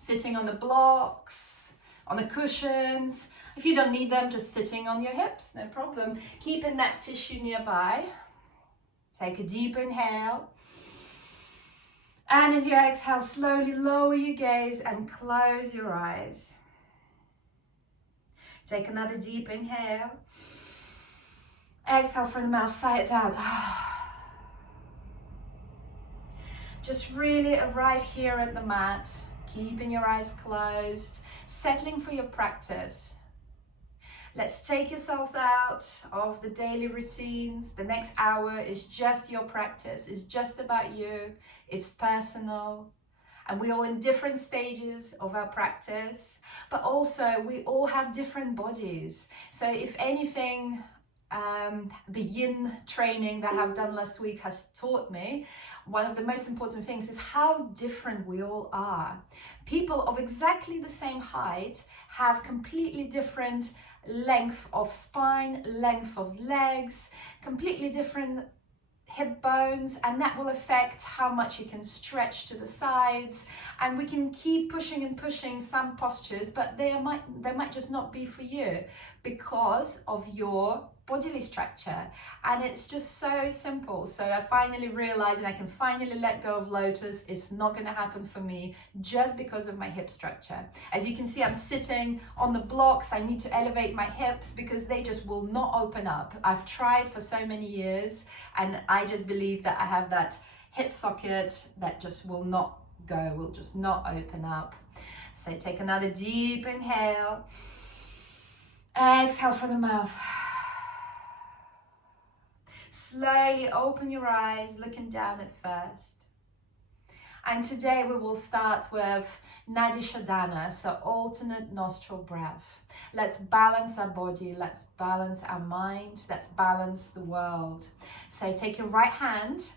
Sitting on the blocks, on the cushions. If you don't need them, just sitting on your hips, no problem. Keeping that tissue nearby. Take a deep inhale. And as you exhale, slowly lower your gaze and close your eyes. Take another deep inhale. Exhale from the mouth, sigh it out. Just really arrive here at the mat, keeping your eyes closed, settling for your practice. Let's take yourselves out of the daily routines. The next hour is just your practice. It's just about you. It's personal. And we're all in different stages of our practice. But also, we all have different bodies. So if anything, the yin training that I've done last week has taught me, one of the most important things is how different we all are. People of exactly the same height have completely different length of spine, length of legs, completely different hip bones, and that will affect how much you can stretch to the sides. And we can keep pushing and pushing some postures, but they might just not be for you because of your bodily structure. And it's just so simple. So I finally realized, and I can finally let go of lotus. It's not going to happen for me just because of my hip structure. As you can see, I'm sitting on the blocks. I need to elevate my hips because they just will not open up. I've tried for so many years, and I just believe that I have that hip socket that just will not go, will just not open up. So take another deep inhale. Exhale from the mouth. Slowly open your eyes, looking down at first. And today we will start with Nadi Shodhana, so alternate nostril breath. Let's balance our body, let's balance our mind, let's balance the world. So take your right hand,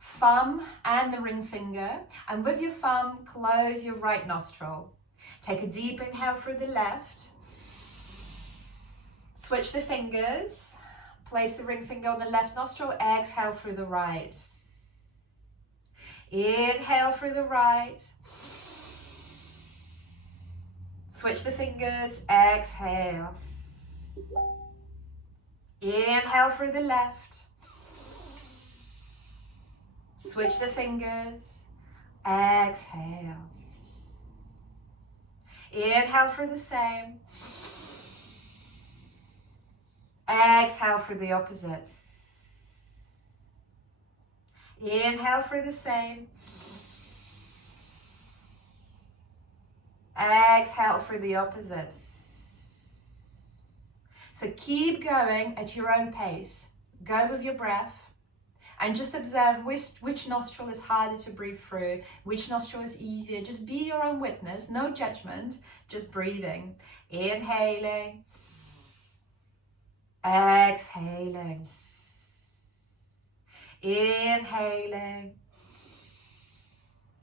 thumb and the ring finger, and with your thumb, close your right nostril. Take a deep inhale through the left. Switch the fingers. Place the ring finger on the left nostril, exhale through the right. Inhale through the right. Switch the fingers, exhale. Inhale through the left. Switch the fingers, exhale. Inhale through the same. Exhale for the opposite. Inhale for the same. Exhale for the opposite. So keep going at your own pace. Go with your breath and just observe which nostril is harder to breathe through, which nostril is easier. Just be your own witness, no judgment, just breathing. Inhaling. Exhaling. Inhaling.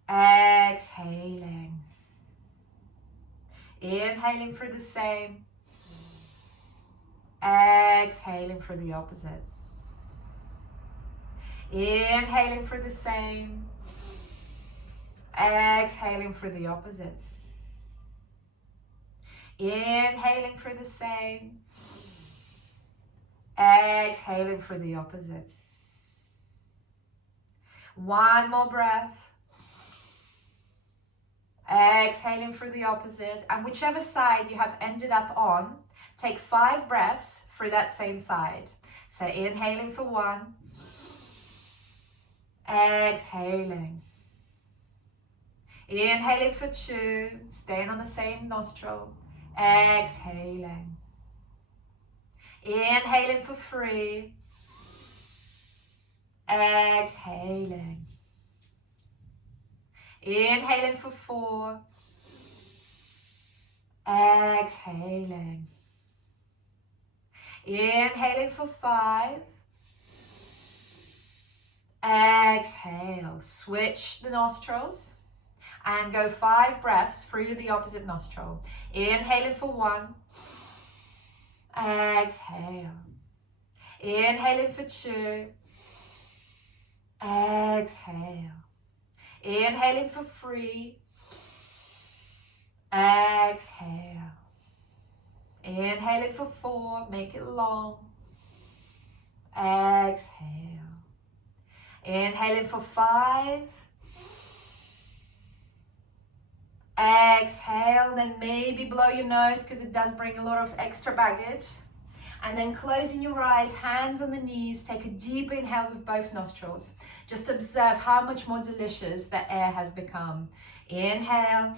Exhaling. Inhaling for the same. Exhaling for the opposite. Inhaling for the same. Exhaling for the opposite. Inhaling for the same. Exhaling for the opposite. One more breath. Exhaling for the opposite. And whichever side you have ended up on, take 5 breaths for that same side. So inhaling for 1. Exhaling. Inhaling for 2. Staying on the same nostril. Exhaling. Inhaling for 3. Exhaling. Inhaling for 4. Exhaling. Inhaling for 5. Exhale. Switch the nostrils and go 5 breaths through the opposite nostril. Inhaling for 1. Exhale. Inhaling for 2. Exhale. Inhaling for 3. Exhale. Inhale it for 4, make it long. Exhale. Inhale it for 5. Exhale, then maybe blow your nose because it does bring a lot of extra baggage. And then closing your eyes, hands on the knees, take a deep inhale with both nostrils. Just observe how much more delicious the air has become. Inhale.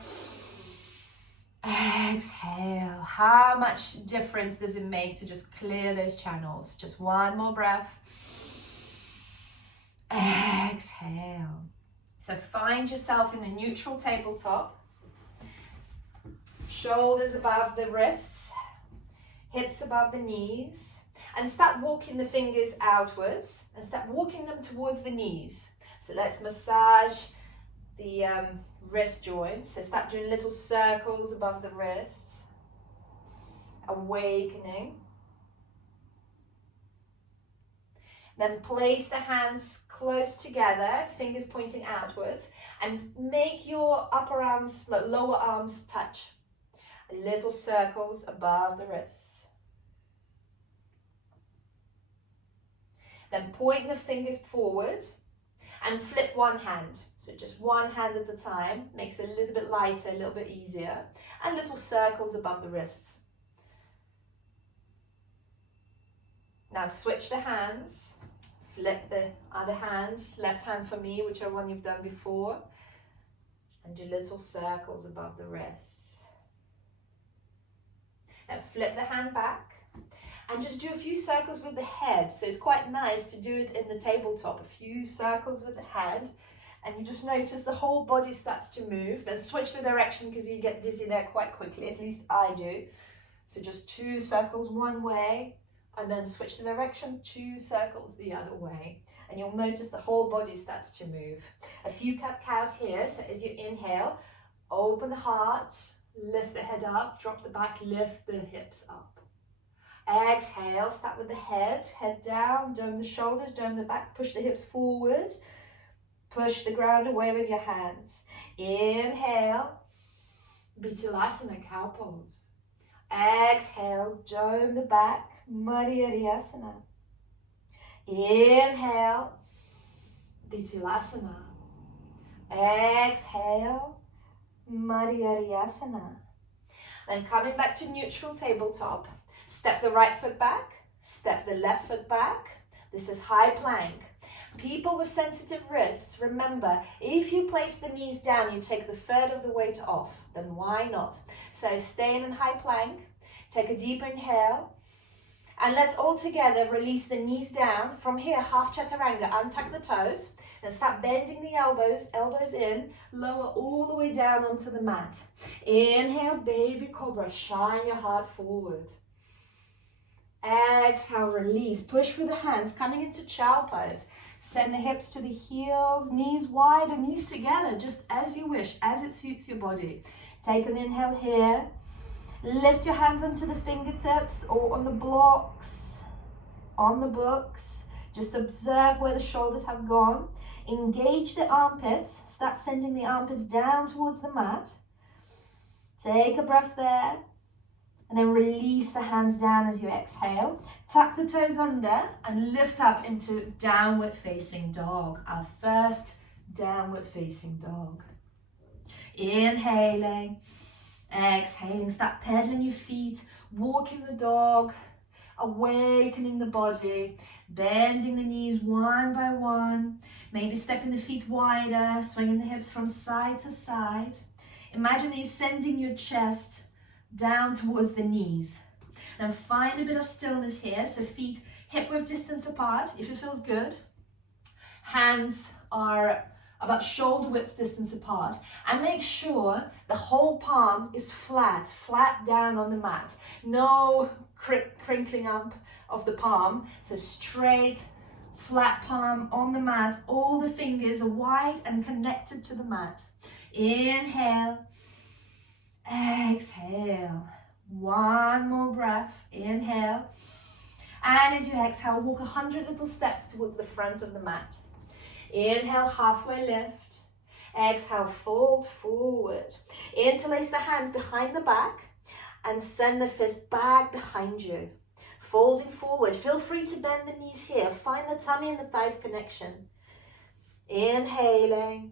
Exhale. How much difference does it make to just clear those channels? Just one more breath. Exhale. So find yourself in a neutral tabletop. Shoulders above the wrists, hips above the knees, and start walking the fingers outwards and start walking them towards the knees. So let's massage the wrist joints. So start doing little circles above the wrists, awakening. Then place the hands close together, fingers pointing outwards, and make your upper arms, lower arms touch. Little circles above the wrists. Then point the fingers forward and flip one hand. So just one hand at a time, makes it a little bit lighter, a little bit easier. And little circles above the wrists. Now switch the hands. Flip the other hand, left hand for me, whichever one you've done before. And do little circles above the wrists. Then flip the hand back and just do a few circles with the head. So it's quite nice to do it in the tabletop, a few circles with the head, and you just notice the whole body starts to move. Then switch the direction because you get dizzy there quite quickly, at least I do. So just 2 circles one way, and then switch the direction, 2 circles the other way. And you'll notice the whole body starts to move. A few cat-cows here, so as you inhale, open the heart, lift the head up, drop the back, lift the hips up. Exhale, start with the head down, dome the shoulders, dome the back, push the hips forward, push the ground away with your hands. Inhale, Bitilasana, cow pose. Exhale, dome the back, Madhyariyasana. Inhale, Bitilasana. Exhale, Madhyariyasana. Then coming back to neutral tabletop, step the right foot back, step the left foot back. This is high plank. People with sensitive wrists, remember, if you place the knees down, you take the third of the weight off, then why not? So stay in high plank, take a deep inhale, and let's all together release the knees down. From here, half chaturanga, untuck the toes, and start bending the elbows, elbows in, lower all the way down onto the mat. Inhale, baby cobra, shine your heart forward. Exhale, release, push through the hands, coming into child pose. Send the hips to the heels, knees wide or knees together, just as you wish, as it suits your body. Take an inhale here. Lift your hands onto the fingertips or on the blocks, on the books. Just observe where the shoulders have gone. Engage the armpits. Start sending the armpits down towards the mat. Take a breath there. And then release the hands down as you exhale. Tuck the toes under and lift up into downward facing dog. Our first downward facing dog. Inhaling, exhaling. Start pedaling your feet, walking the dog, awakening the body, bending the knees one by one. Maybe stepping the feet wider, swinging the hips from side to side. Imagine that you're sending your chest down towards the knees. Then find a bit of stillness here. So feet hip width distance apart if it feels good. Hands are about shoulder width distance apart. And make sure the whole palm is flat down on the mat. No crinkling up of the palm. So straight, flat palm on the mat. All the fingers are wide and connected to the mat. Inhale. Exhale. One more breath. Inhale. And as you exhale, walk 100 little steps towards the front of the mat. Inhale, halfway lift. Exhale, fold forward. Interlace the hands behind the back and send the fist back behind you. Folding forward. Feel free to bend the knees here. Find the tummy and the thighs connection. Inhaling.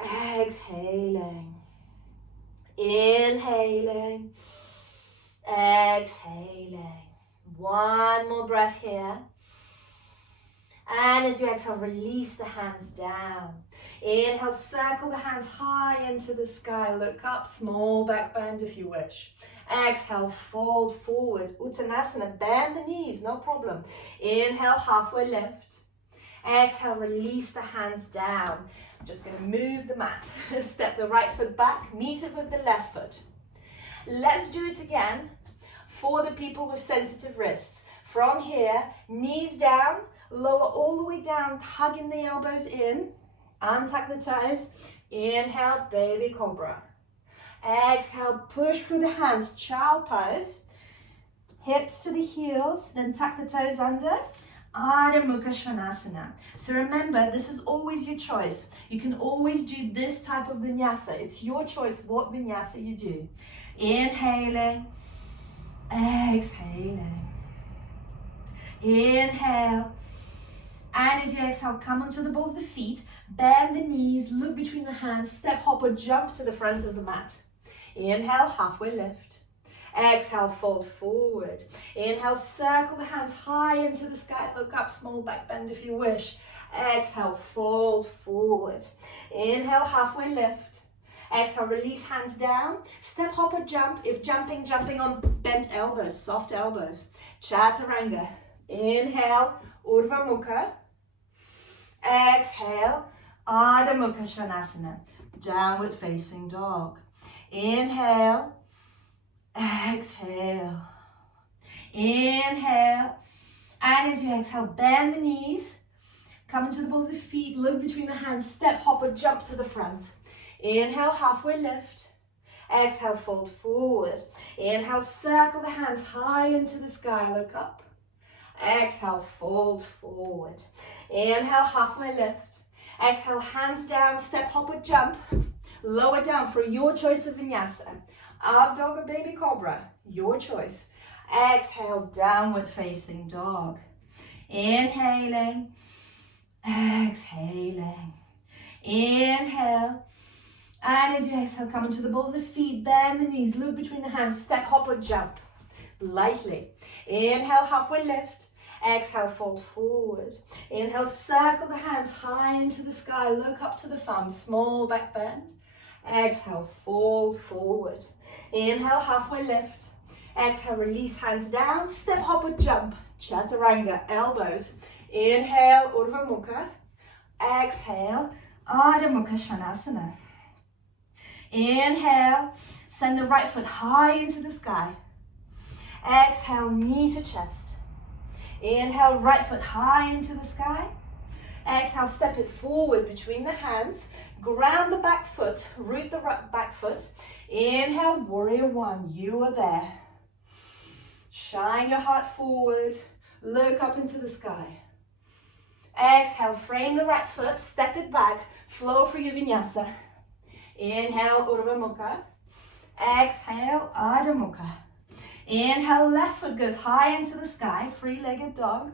Exhaling. Inhaling. Exhaling. One more breath here. And as you exhale, release the hands down. Inhale, circle the hands high into the sky. Look up, small back bend if you wish. Exhale, fold forward. Uttanasana, bend the knees, no problem. Inhale, halfway lift. Exhale, release the hands down. I'm just going to move the mat. Step the right foot back, meet it with the left foot. Let's do it again for the people with sensitive wrists. From here, knees down, lower all the way down, tugging the elbows in, untuck the toes. Inhale, baby cobra. Exhale, push through the hands, child pose. Hips to the heels, then tuck the toes under. Adho Mukha Svanasana. So remember, this is always your choice. You can always do this type of vinyasa. It's your choice what vinyasa you do. Inhaling, exhaling. Inhale. And as you exhale, come onto the balls of the feet, bend the knees, look between the hands, step, hop, or jump to the front of the mat. Inhale, halfway lift. Exhale, fold forward. Inhale, circle the hands high into the sky, look up, small back bend if you wish. Exhale, fold forward. Inhale, halfway lift. Exhale, release hands down. Step, hop, or jump. If jumping on bent elbows, soft elbows. Chaturanga. Inhale, Urdhva Mukha. Exhale, Adho Mukha Svanasana, downward facing dog. Inhale, exhale, inhale, and as you exhale, bend the knees, come into the balls of the feet, look between the hands, step, hop, or jump to the front. Inhale, halfway lift. Exhale, fold forward. Inhale, circle the hands high into the sky, look up. Exhale, fold forward. Inhale, halfway lift. Exhale, hands down, step, hop, or jump. Lower down for your choice of vinyasa. Up dog or baby cobra, your choice. Exhale, downward facing dog. Inhaling, exhaling. Inhale. And as you exhale, come into the balls of the feet, bend the knees, look between the hands, step, hop, or jump. Lightly. Inhale, halfway lift. Exhale, fold forward. Inhale, circle the hands high into the sky. Look up to the thumbs, small back bend. Exhale, fold forward. Inhale, halfway lift. Exhale, release hands down. Step, hop, or jump. Chaturanga, elbows. Inhale, Urdhva Mukha. Exhale, Adho Mukha Svanasana. Inhale, send the right foot high into the sky. Exhale, knee to chest. Inhale, right foot high into the sky. Exhale, step it forward between the hands. Ground the back foot, root the back foot. Inhale, warrior one, you are there. Shine your heart forward, look up into the sky. Exhale, frame the right foot, step it back, flow through your vinyasa. Inhale, Urdhva Mukha. Exhale, Adho Mukha. Inhale, left foot goes high into the sky, three-legged dog.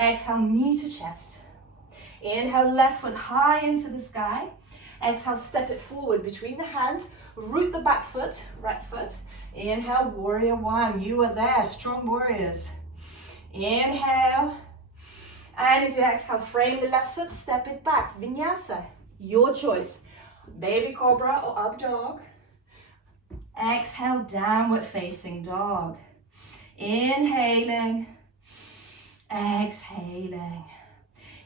Exhale, knee to chest. Inhale, left foot high into the sky. Exhale, step it forward between the hands. Root the back foot, right foot. Inhale, warrior one. You are there, strong warriors. Inhale. And as you exhale, frame the left foot, step it back. Vinyasa, your choice. Baby cobra or up dog. Exhale, downward facing dog. Inhaling, exhaling.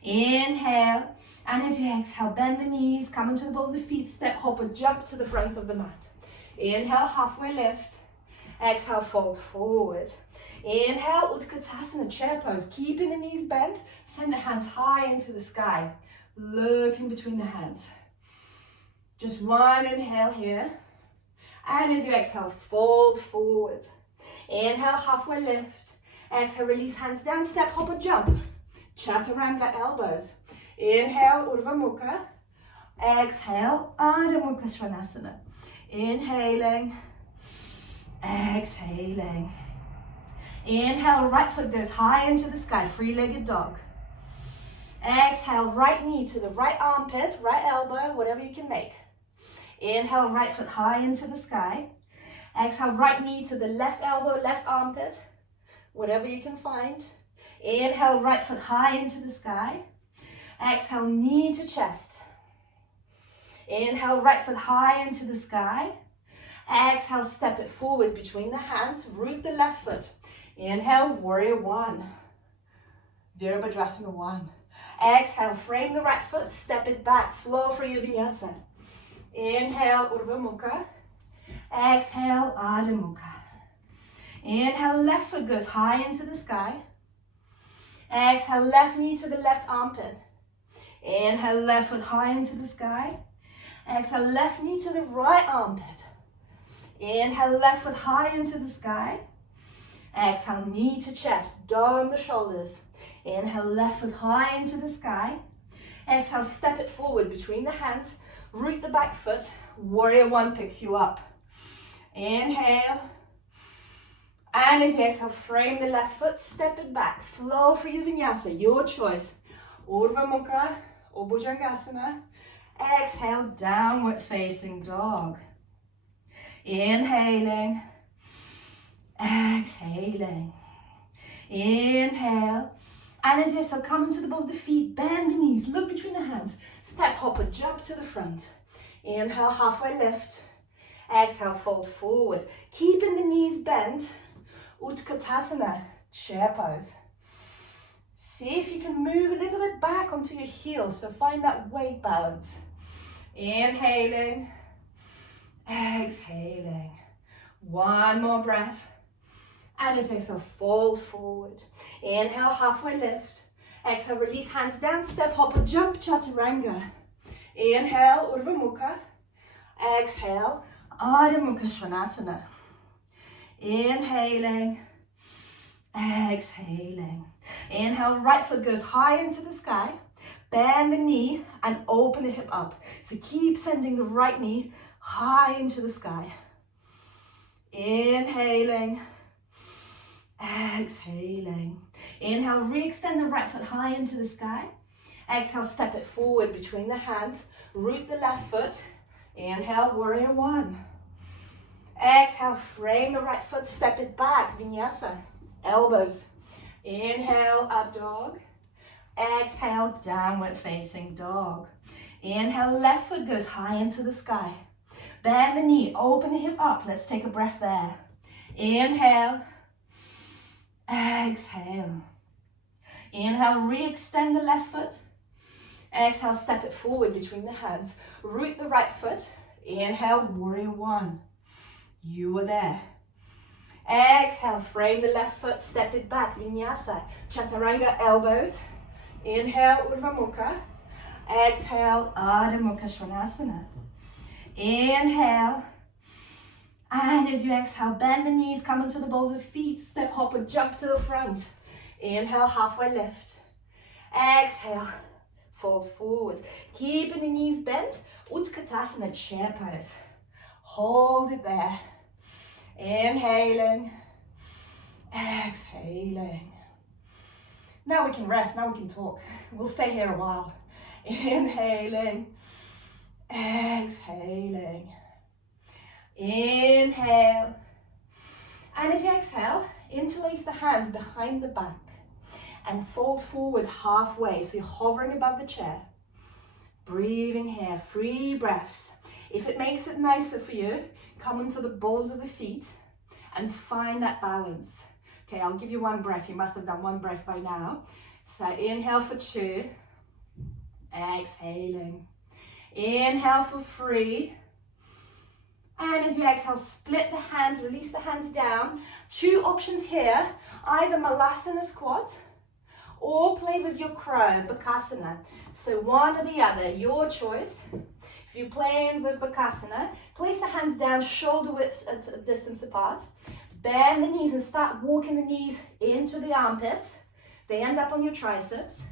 Inhale, and as you exhale, bend the knees, come into the balls of the feet, step, hop, or jump to the front of the mat. Inhale, halfway lift. Exhale, fold forward. Inhale, Utkatasana, chair pose, keeping the knees bent, send the hands high into the sky, looking between the hands. Just one inhale here. And as you exhale, fold forward. Inhale, halfway lift. Exhale, release hands down, step, hop, or jump. Chaturanga, elbows. Inhale, Urdhva Mukha. Exhale, Ardha Mukha Svanasana. Inhaling, exhaling. Inhale, right foot goes high into the sky, three-legged dog. Exhale, right knee to the right armpit, right elbow, whatever you can make. Inhale, right foot high into the sky. Exhale, right knee to the left elbow, left armpit, whatever you can find. Inhale, right foot high into the sky. Exhale, knee to chest. Inhale, right foot high into the sky. Exhale, step it forward between the hands, root the left foot. Inhale, warrior one. Virabhadrasana one. Exhale, frame the right foot, step it back, flow for your vinyasa. Inhale, Urdhva Mukha. Exhale, Adho Mukha. Inhale, left foot goes high into the sky. Exhale, left knee to the left armpit. Inhale, left foot high into the sky. Exhale, left knee to the right armpit. Inhale, left foot high into the sky. Exhale, knee to chest, dome the shoulders. Inhale, left foot high into the sky. Exhale, step it forward between the hands. Root the back foot. Warrior one picks you up. Inhale. And as you exhale, frame the left foot, step it back. Flow for your vinyasa, your choice. Urdhva Mukha or Bhujangasana. Exhale, downward facing dog. Inhaling. Exhaling. Inhale. And as you exhale, come into the balls of the feet, bend the knees, look between the hands. Step hopper, jump to the front. Inhale, halfway lift. Exhale, fold forward. Keeping the knees bent. Utkatasana, chair pose. See if you can move a little bit back onto your heels, so find that weight balance. Inhaling, exhaling. One more breath. And as you exhale, fold forward. Inhale, halfway lift. Exhale, release hands down, step hopper, jump chaturanga. Inhale, Urdhva Mukha. Exhale, Adho Mukha Svanasana. Inhaling, exhaling. Inhale, right foot goes high into the sky. Bend the knee and open the hip up. So keep sending the right knee high into the sky. Inhaling, exhaling. Inhale, re-extend the right foot high into the sky. Exhale, step it forward between the hands. Root the left foot. Inhale, warrior one. Exhale, frame the right foot, step it back, vinyasa, elbows. Inhale, up dog. Exhale, downward facing dog. Inhale, left foot goes high into the sky. Bend the knee, open the hip up. Let's take a breath there. Inhale, exhale. Inhale, re-extend the left foot. Exhale, step it forward between the hands. Root the right foot. Inhale, warrior one. You were there. Exhale, frame the left foot, step it back, vinyasa, chaturanga, elbows. Inhale, Urdhva Mukha. Exhale, Adho Mukha Svanasana. Inhale. And as you exhale, bend the knees, come into the balls of feet, step hopper, jump to the front. Inhale, halfway lift. Exhale, fold forward. Keeping the knees bent, Utkatasana, chair pose. Hold it there. Inhaling, exhaling. Now we can rest, now we can talk. We'll stay here a while. Inhaling, exhaling. Inhale. And as you exhale, interlace the hands behind the back and fold forward halfway. So you're hovering above the chair. Breathing here, 3 breaths. If it makes it nicer for you, come into the balls of the feet and find that balance. Okay, I'll give you 1 breath. You must have done 1 breath by now. So inhale for 2. Exhaling. Inhale for 3. And as you exhale, split the hands, release the hands down. 2 options here, either Malasana squat or play with your crow, Bakasana. So one or the other, your choice. If you're playing with Bakasana, place the hands down, shoulder widths at a distance apart. Bend the knees and start walking the knees into the armpits. They end up on your triceps.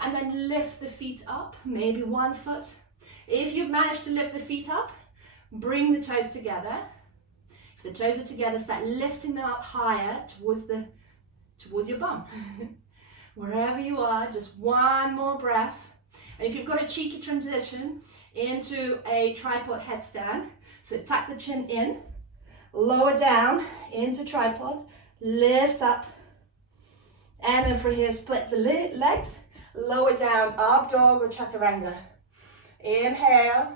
And then lift the feet up, maybe 1 foot. If you've managed to lift the feet up, bring the toes together. If the toes are together, start lifting them up higher towards your bum. Wherever you are, just one more breath. And if you've got a cheeky transition into a tripod headstand, so tuck the chin in, lower down into tripod, lift up, and then from here, split the legs, lower down, up dog or chaturanga. Inhale,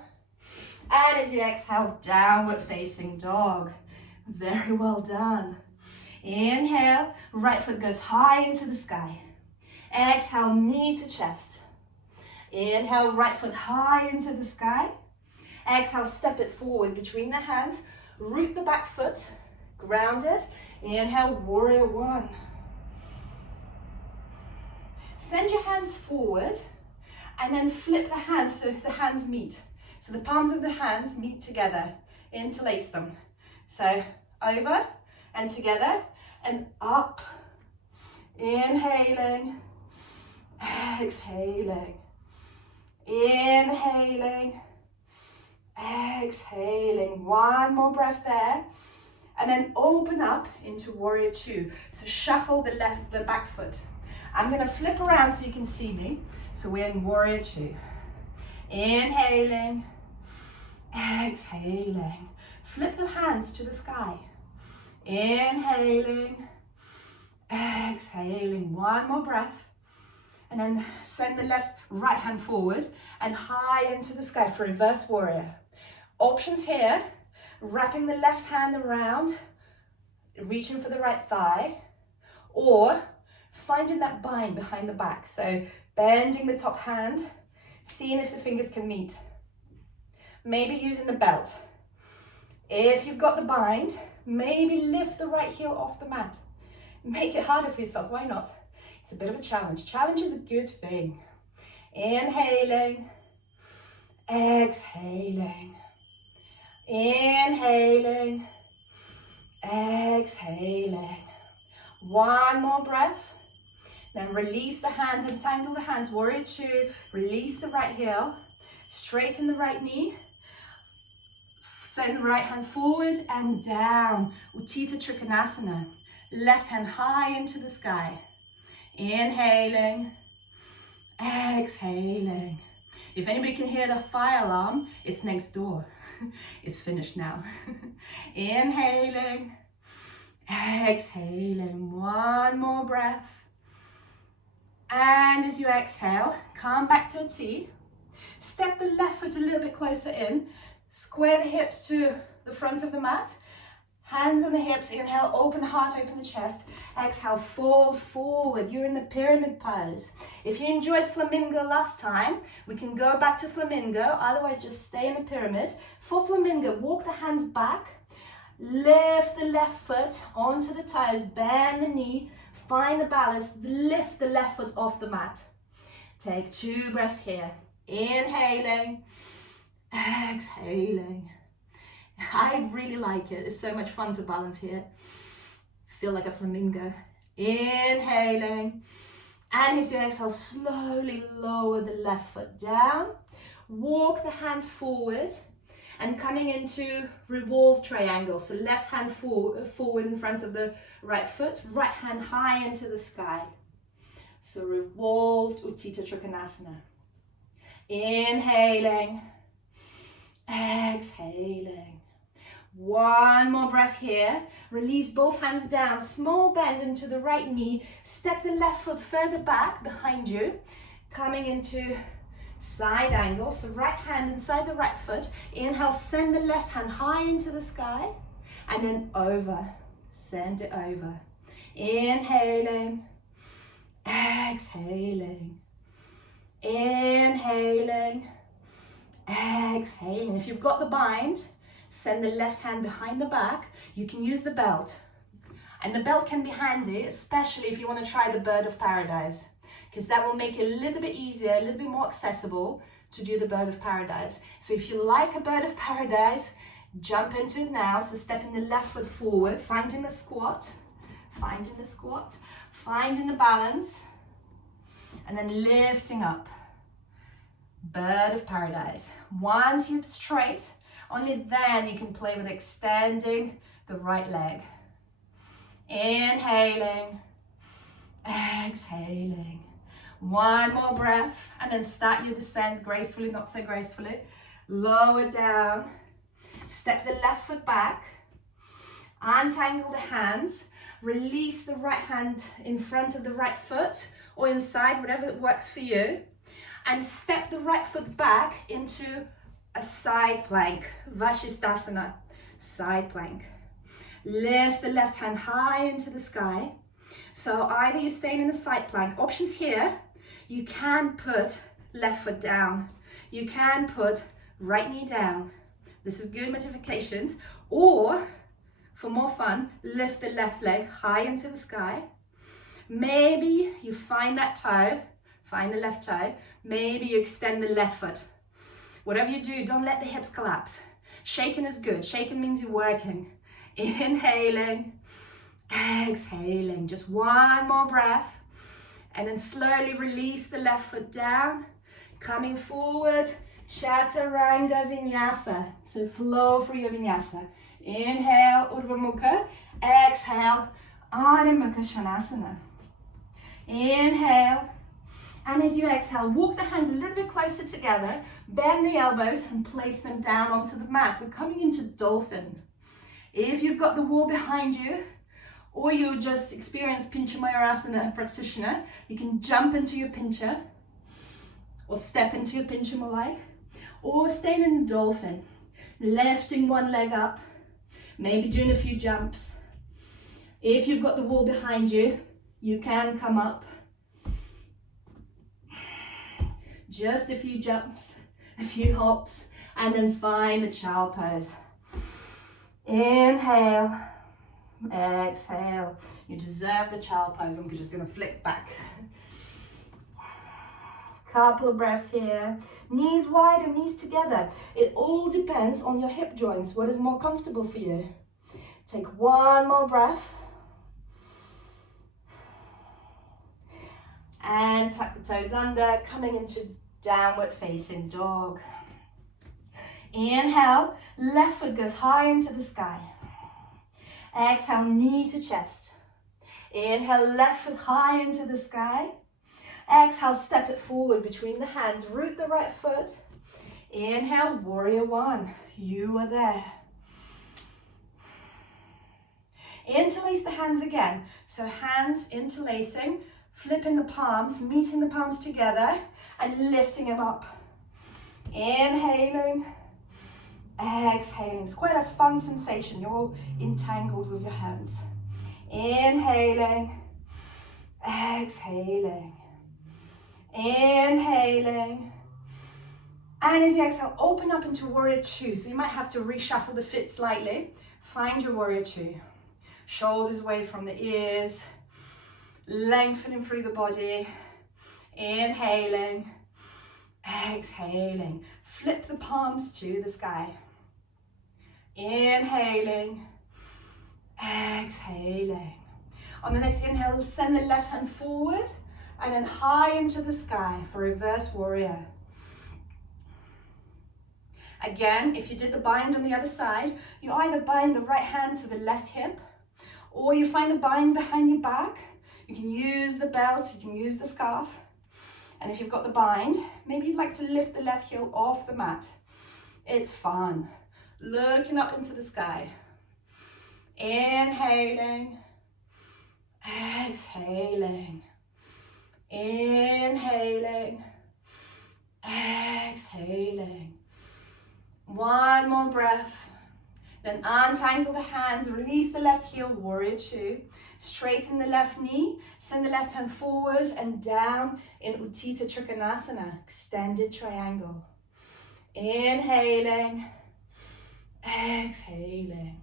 and as you exhale, downward facing dog. Very well done. Inhale, right foot goes high into the sky. Exhale, knee to chest. Inhale, right foot high into the sky. Exhale, step it forward between the hands. Root the back foot, ground it. Inhale, warrior one. Send your hands forward and then flip the hands so the hands meet. So the palms of the hands meet together, interlace them. So over and together and up. Inhaling, exhaling, inhaling, exhaling. One more breath there. And then open up into warrior two. So shuffle the back foot. I'm gonna flip around so you can see me. So we're in warrior two. Inhaling, exhaling. Flip the hands to the sky. Inhaling, exhaling. One more breath. And then send the right hand forward and high into the sky for reverse warrior. Options here, wrapping the left hand around, reaching for the right thigh, or finding that bind behind the back. So bending the top hand, seeing if the fingers can meet. Maybe using the belt. If you've got the bind, maybe lift the right heel off the mat. Make it harder for yourself, why not? It's a bit of a challenge. Challenge is a good thing. Inhaling, exhaling, inhaling, exhaling. One more breath. Then release the hands, entangle the hands, warrior two. Release the right heel, straighten the right knee. Send the right hand forward and down. Utthita Trikonasana. Left hand high into the sky. Inhaling, exhaling. If anybody can hear the fire alarm, it's next door. It's finished now. Inhaling, exhaling. One more breath. And as you exhale, come back to a T. Step the left foot a little bit closer in. Square the hips to the front of the mat. Hands on the hips. Inhale, open the heart, open the chest. Exhale, fold forward. You're in the pyramid pose. If you enjoyed flamingo last time, we can go back to flamingo. Otherwise, just stay in the pyramid. For flamingo, walk the hands back. Lift the left foot onto the toes. Bend the knee. Find the balance. Lift the left foot off the mat. Take 2 breaths here. Inhaling. Exhaling. I really like it. It's so much fun to balance here. Feel like a flamingo. Inhaling. And as you exhale, slowly lower the left foot down. Walk the hands forward and coming into revolve triangle. So left hand forward in front of the right foot, right hand high into the sky. So revolved Utthita Trikonasana. Inhaling. Exhaling. One more breath here. Release both hands down. Small bend into the right knee. Step the left foot further back behind you. Coming into side angle. So right hand inside the right foot. Inhale, send the left hand high into the sky. And then over. Send it over. Inhaling. Exhaling. Inhaling. Exhaling. If you've got the bind, send the left hand behind the back. You can use the belt. And the belt can be handy, especially if you want to try the Bird of Paradise, because that will make it a little bit easier, a little bit more accessible to do the Bird of Paradise. So if you like a Bird of Paradise, jump into it now. So stepping the left foot forward, finding the squat, finding the balance, and then lifting up. Bird of paradise. Once you're straight, only then you can play with extending the right leg. Inhaling, exhaling. One more breath, and then start your descent gracefully, not so gracefully. Lower down. Step the left foot back. Untangle the hands. Release the right hand in front of the right foot or inside, whatever works for you. And step the right foot back into a side plank, Vashisthasana, side plank. Lift the left hand high into the sky. So either you're staying in the side plank, options here, you can put left foot down. You can put right knee down. This is good modifications. Or, for more fun, lift the left leg high into the sky. Maybe you find that toe, find the left toe. Maybe you extend the left foot. Whatever you do, don't let the hips collapse. Shaking is good. Shaking means you're working. Inhaling, exhaling. Just one more breath. And then slowly release the left foot down. Coming forward, Chaturanga Vinyasa. So flow through your Vinyasa. Inhale, Urdhva Mukha. Exhale, Adho Mukha Svanasana. Inhale. And as you exhale, walk the hands a little bit closer together. Bend the elbows and place them down onto the mat. We're coming into dolphin. If you've got the wall behind you, or you just experienced Pincha Mayurasana practitioner, you can jump into your pincha, or step into your pincha more like, or staying in the dolphin, lifting one leg up, maybe doing a few jumps. If you've got the wall behind you, you can come up. Just a few jumps, a few hops, and then find the child pose. Inhale, exhale. You deserve the child pose. I'm just going to flick back. Couple of breaths here. Knees wide or knees together. It all depends on your hip joints. What is more comfortable for you? Take one more breath. And tuck the toes under, coming into downward facing dog. Inhale, left foot goes high into the sky. Exhale, knee to chest. Inhale, left foot high into the sky. Exhale, step it forward between the hands. Root the right foot. Inhale, warrior one. You are there. Interlace the hands again. So hands interlacing, flipping the palms, meeting the palms together, and lifting them up. Inhaling. Exhaling. It's quite a fun sensation. You're all entangled with your hands. Inhaling. Exhaling. Inhaling. And as you exhale, open up into warrior two. So you might have to reshuffle the feet slightly. Find your warrior two. Shoulders away from the ears. Lengthening through the body. Inhaling. Exhaling. Flip the palms to the sky. Inhaling, exhaling. On the next inhale, send the left hand forward and then high into the sky for reverse warrior. Again, if you did the bind on the other side, you either bind the right hand to the left hip, or you find a bind behind your back. You can use the belt, you can use the scarf. And if you've got the bind, maybe you'd like to lift the left heel off the mat. It's fun. Looking up into the sky. Inhaling. Exhaling. Inhaling. Exhaling. One more breath. Then untangle the hands, release the left heel, warrior two. Straighten the left knee, send the left hand forward and down in Utthita Trikonasana, extended triangle. Inhaling, exhaling.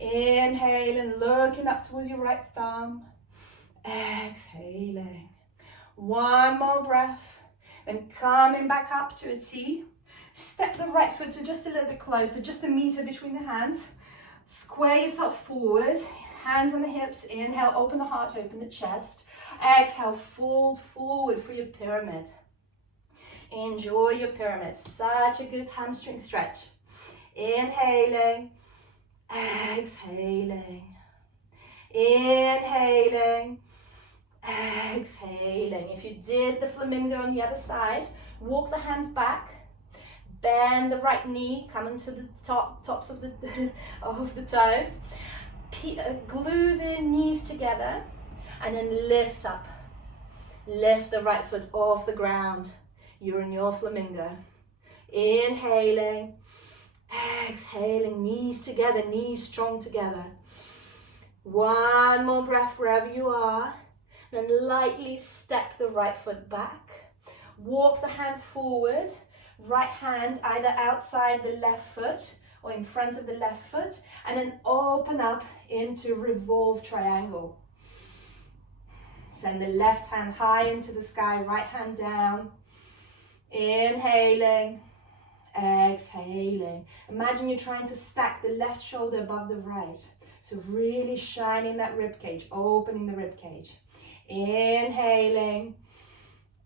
Inhaling, looking up towards your right thumb. Exhaling. One more breath. Then coming back up to a T. Step the right foot to just a little bit closer, just a meter between the hands. Square yourself forward, hands on the hips. Inhale, open the heart, open the chest. Exhale, fold forward for your pyramid. Enjoy your pyramid. Such a good hamstring stretch. Inhaling, exhaling. Inhaling, exhaling. If you did the flamingo on the other side, walk the hands back. Bend the right knee, come into the tops of the of the toes. Glue the knees together and then lift up. Lift the right foot off the ground. You're in your flamingo. Inhaling, exhaling, knees together, knees strong together. One more breath wherever you are. Then lightly step the right foot back. Walk the hands forward. Right hand either outside the left foot or in front of the left foot, and then open up into revolve triangle. Send the left hand high into the sky, right hand down. Inhaling, exhaling. Imagine you're trying to stack the left shoulder above the right. So really shining that rib cage, opening the rib cage. Inhaling,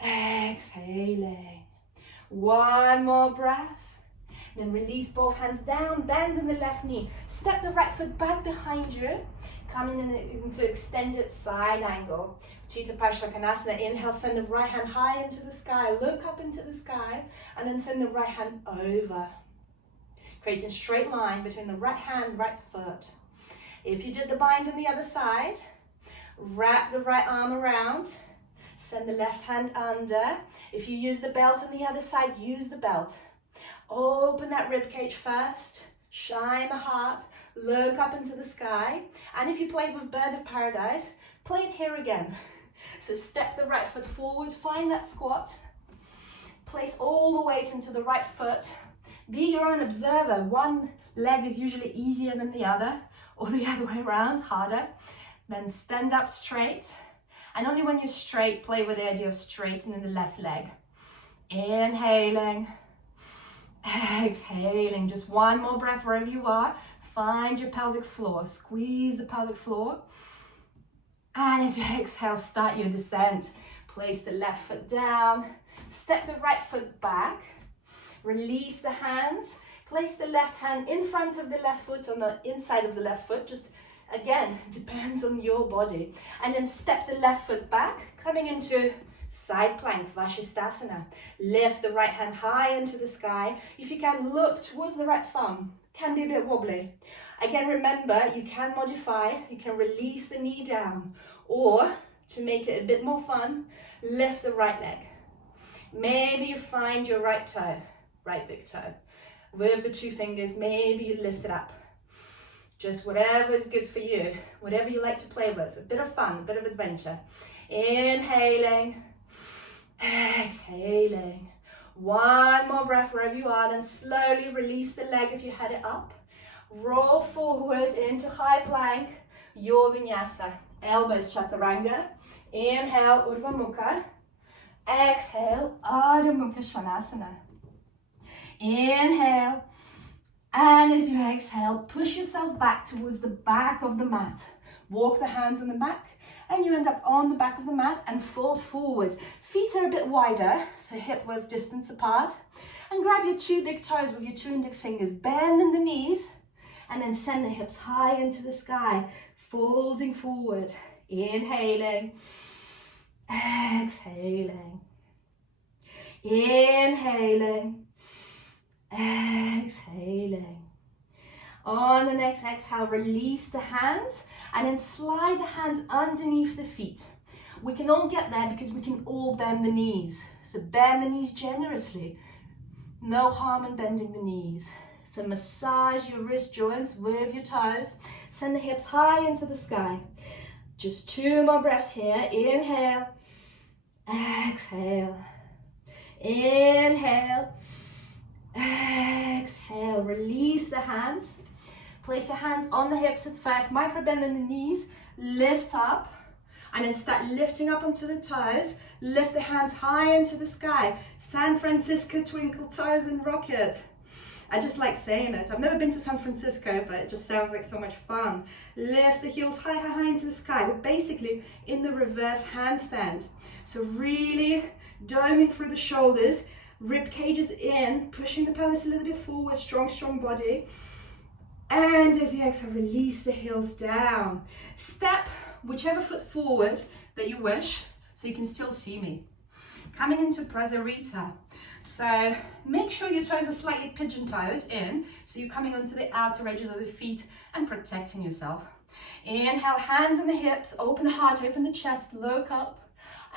exhaling. One more breath. Then release both hands down, bend in the left knee. Step the right foot back behind you. Coming into extended side angle. Chitta Parsvakonasana. Inhale, send the right hand high into the sky. Look up into the sky. And then send the right hand over. Creating a straight line between the right hand, right foot. If you did the bind on the other side, wrap the right arm around. Send the left hand under. If you use the belt on the other side, use the belt. Open that rib cage first. Shine the heart. Look up into the sky. And if you played with Bird of Paradise, play it here again. So step the right foot forward. Find that squat. Place all the weight into the right foot. Be your own observer. One leg is usually easier than the other, or the other way around, harder. Then stand up straight. And only when you're straight, play with the idea of straightening the left leg. Inhaling, exhaling. Just one more breath wherever you are. Find your pelvic floor. Squeeze the pelvic floor. And as you exhale, start your descent. Place the left foot down. Step the right foot back. Release the hands. Place the left hand in front of the left foot, on the inside of the left foot. Just again, depends on your body. And then step the left foot back, coming into side plank, Vashisthasana. Lift the right hand high into the sky. If you can, look towards the right thumb. Can be a bit wobbly. Again, remember, you can modify. You can release the knee down. Or, to make it a bit more fun, lift the right leg. Maybe you find your right toe, right big toe. With the two fingers, maybe you lift it up. Just whatever is good for you, whatever you like to play with, a bit of fun, a bit of adventure. Inhaling, exhaling. One more breath wherever you are, then slowly release the leg if you had it up. Roll forward into high plank, your vinyasa. Elbows chaturanga. Inhale, Urdhva Mukha. Exhale, Adho Mukha Svanasana. Inhale. And as you exhale, push yourself back towards the back of the mat. Walk the hands on the back, and you end up on the back of the mat and fold forward. Feet are a bit wider, so hip width distance apart. And grab your two big toes with your two index fingers. Bend in the knees, and then send the hips high into the sky, folding forward. Inhaling, exhaling. Inhaling. Exhaling. On the next exhale, release the hands and then slide the hands underneath the feet. We can all get there because we can all bend the knees. So bend the knees generously. No harm in bending the knees. So massage your wrist joints with your toes. Send the hips high into the sky. Just two more breaths here. Inhale. Exhale. Inhale. Exhale, release the hands. Place your hands on the hips at first, micro bend in the knees, lift up, and then start lifting up onto the toes. Lift the hands high into the sky. San Francisco twinkle toes and rocket. I just like saying it. I've never been to San Francisco, but it just sounds like so much fun. Lift the heels high, high, high into the sky. We're basically in the reverse handstand. So really doming through the shoulders, Rib cages in, pushing the pelvis a little bit forward, strong, strong body. And as you exhale, release the heels down. Step whichever foot forward that you wish, so you can still see me. Coming into Prasarita. So make sure your toes are slightly pigeon-toed in, so you're coming onto the outer edges of the feet and protecting yourself. Inhale, hands on the hips, open the heart, open the chest, look up.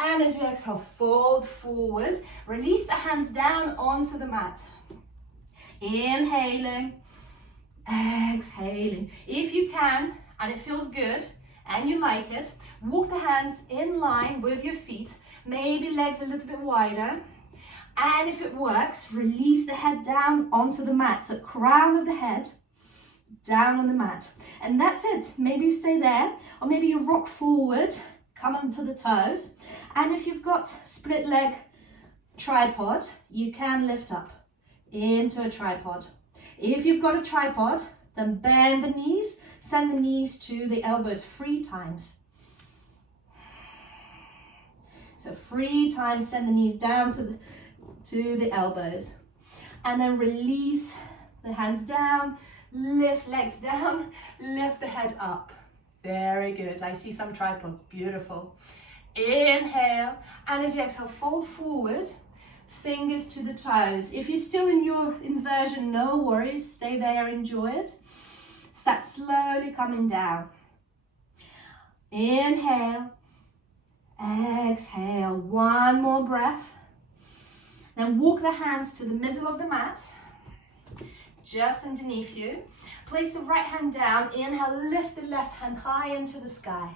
And as you exhale, fold forward. Release the hands down onto the mat. Inhaling, exhaling. If you can, and it feels good, and you like it, walk the hands in line with your feet, maybe legs a little bit wider. And if it works, release the head down onto the mat. So crown of the head down on the mat. And that's it. Maybe you stay there, or maybe you rock forward, come onto the toes. And if you've got split leg tripod, you can lift up into a tripod. If you've got a tripod, then bend the knees, send the knees to the elbows 3 times. So 3 times, send the knees down to the elbows. And then release the hands down, lift legs down, lift the head up. Very good. I see some tripods. Beautiful. Inhale, and as you exhale, fold forward, fingers to the toes. If you're still in your inversion, no worries, stay there, enjoy it. Start slowly coming down. Inhale, exhale, one more breath. Then walk the hands to the middle of the mat, just underneath you. Place the right hand down. Inhale, lift the left hand high into the sky.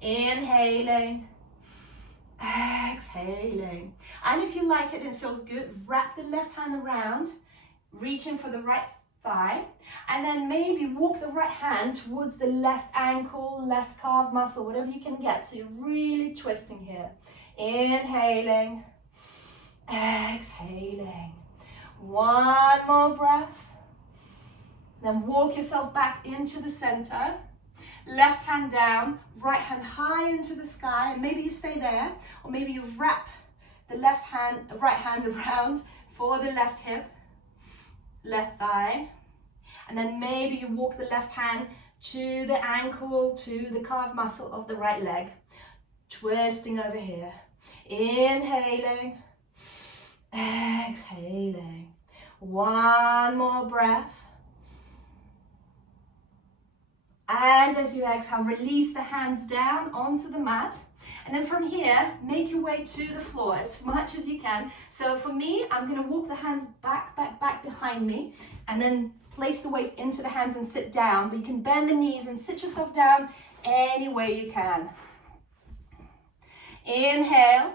Inhaling, exhaling. And if you like it and it feels good, wrap the left hand around, reaching for the right thigh, and then maybe walk the right hand towards the left ankle, left calf muscle, whatever you can get. So you're really twisting here. Inhaling, exhaling. One more breath. Then walk yourself back into the center. Left hand down, right hand high into the sky, and maybe you stay there, or maybe you wrap the right hand around for the left hip, left thigh, and then maybe you walk the left hand to the ankle, to the calf muscle of the right leg, twisting over here. Inhaling, exhaling. One more breath. And as you exhale, release the hands down onto the mat. And then from here, make your way to the floor as much as you can. So for me, I'm going to walk the hands back behind me, and then place the weight into the hands and sit down. But you can bend the knees and sit yourself down any way you can. Inhale.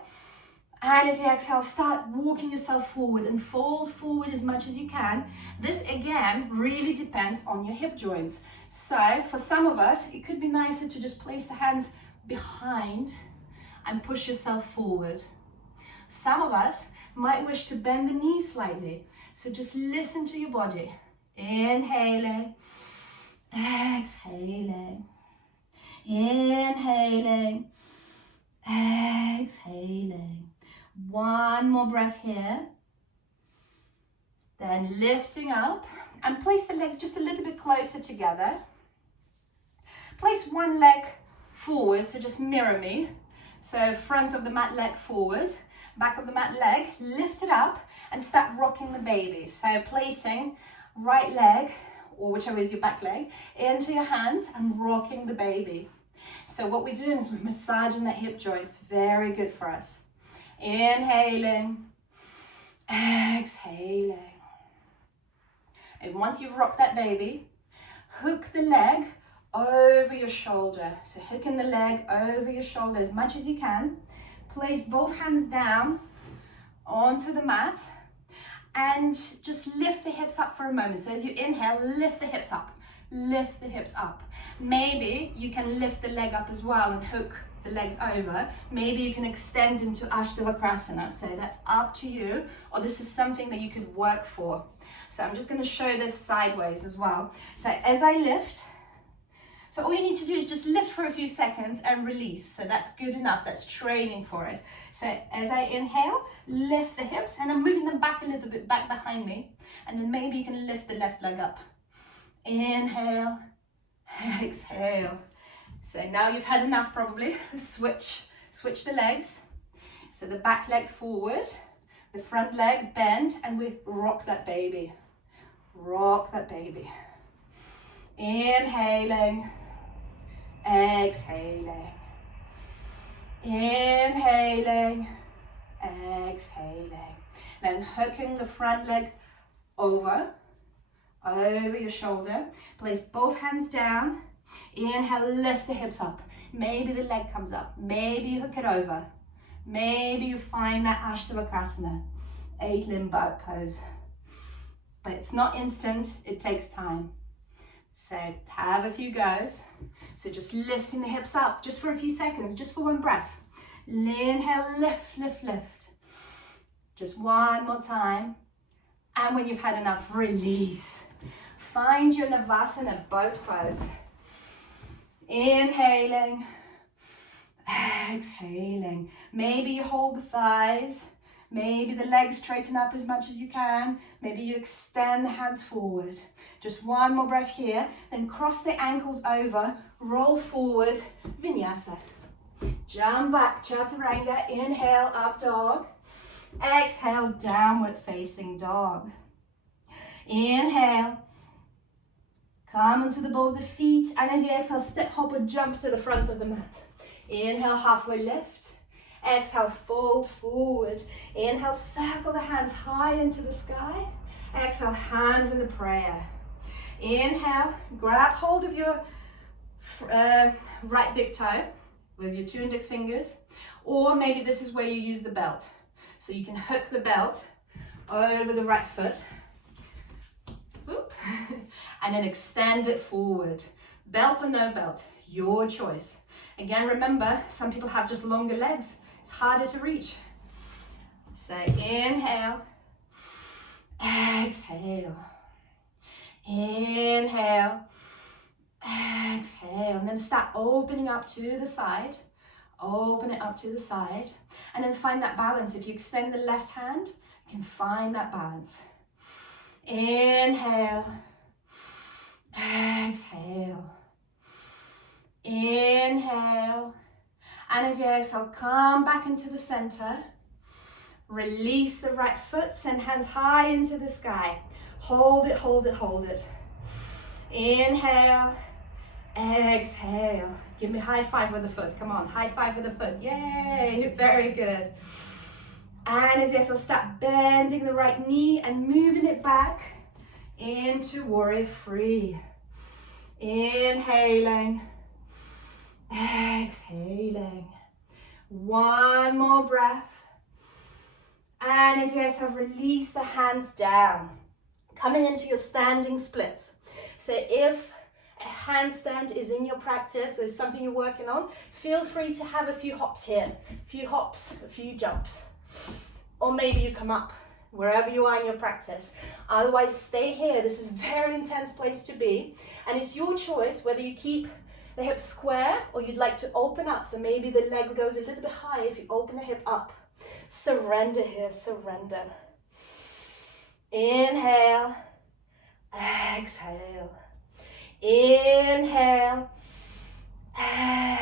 And as you exhale, start walking yourself forward and fold forward as much as you can. This, again, really depends on your hip joints. So for some of us, it could be nicer to just place the hands behind and push yourself forward. Some of us might wish to bend the knees slightly. So just listen to your body. Inhaling, exhaling, inhaling, exhaling. One more breath here. Then lifting up, and place the legs just a little bit closer together. Place one leg forward, so just mirror me. So front of the mat leg forward, back of the mat leg, lift it up and start rocking the baby. So placing right leg, or whichever is your back leg, into your hands and rocking the baby. So what we're doing is we're massaging that hip joint. It's very good for us. Inhaling, exhaling. And once you've rocked that baby, hook the leg over your shoulder. So hooking the leg over your shoulder as much as you can. Place both hands down onto the mat and just lift the hips up for a moment. So as you inhale, lift the hips up. Lift the hips up. Maybe you can lift the leg up as well and hook the legs over. Maybe you can extend into Ashtavakrasana. So that's up to you, or this is something that you could work for. So I'm just going to show this sideways as well. So as I lift, So all you need to do is just lift for a few seconds and release. So that's good enough. That's training for it. So as I inhale, lift the hips, and I'm moving them back a little bit, back behind me. And then maybe you can lift the left leg up. Inhale, exhale. So now you've had enough probably. Switch the legs. So the back leg forward, the front leg bend, and we rock that baby. Rock that baby. Inhaling, exhaling. Inhaling, exhaling. Then hooking the front leg over your shoulder. Place both hands down. Inhale, lift the hips up. Maybe the leg comes up. Maybe you hook it over. Maybe you find that Ashtavakrasana, 8-limb boat pose. But it's not instant, it takes time. So have a few goes. So just lifting the hips up, just for a few seconds, just for one breath. Inhale, lift, lift, lift. Just one more time. And when you've had enough, release. Find your Navasana boat pose. Inhaling, exhaling. Maybe you hold the thighs. Maybe the legs straighten up as much as you can. Maybe you extend the hands forward. Just one more breath here. Then cross the ankles over. Roll forward. Vinyasa. Jump back. Chaturanga. Inhale, up dog. Exhale, downward facing dog. Inhale. Come onto the balls of the feet. And as you exhale, step, hop, or jump to the front of the mat. Inhale, halfway lift. Exhale, fold forward. Inhale, circle the hands high into the sky. Exhale, hands in the prayer. Inhale, grab hold of your right big toe with your 2 index fingers. Or maybe this is where you use the belt. So you can hook the belt over the right foot. And then extend it forward. Belt or no belt, your choice. Again, remember, some people have just longer legs. It's harder to reach. So inhale, exhale, inhale, exhale, and then start opening up to the side. Open it up to the side, and then find that balance. If you extend the left hand, you can find that balance. Inhale, exhale, inhale. And as you exhale, come back into the center. Release the right foot, send hands high into the sky. Hold it, hold it, hold it. Inhale, exhale. Give me high five with the foot. Come on, high five with the foot. Yay, very good. And as you exhale, start bending the right knee and moving it back into warrior three. Inhaling. Exhaling. One more breath. And as you exhale, release the hands down. Coming into your standing splits. So if a handstand is in your practice or is something you're working on, feel free to have a few hops here. A few hops, a few jumps. Or maybe you come up wherever you are in your practice. Otherwise, stay here. This is a very intense place to be. And it's your choice whether you keep the hip square or you'd like to open up. So maybe the leg goes a little bit high if you open the hip up. Surrender here, surrender. Inhale, exhale. Inhale,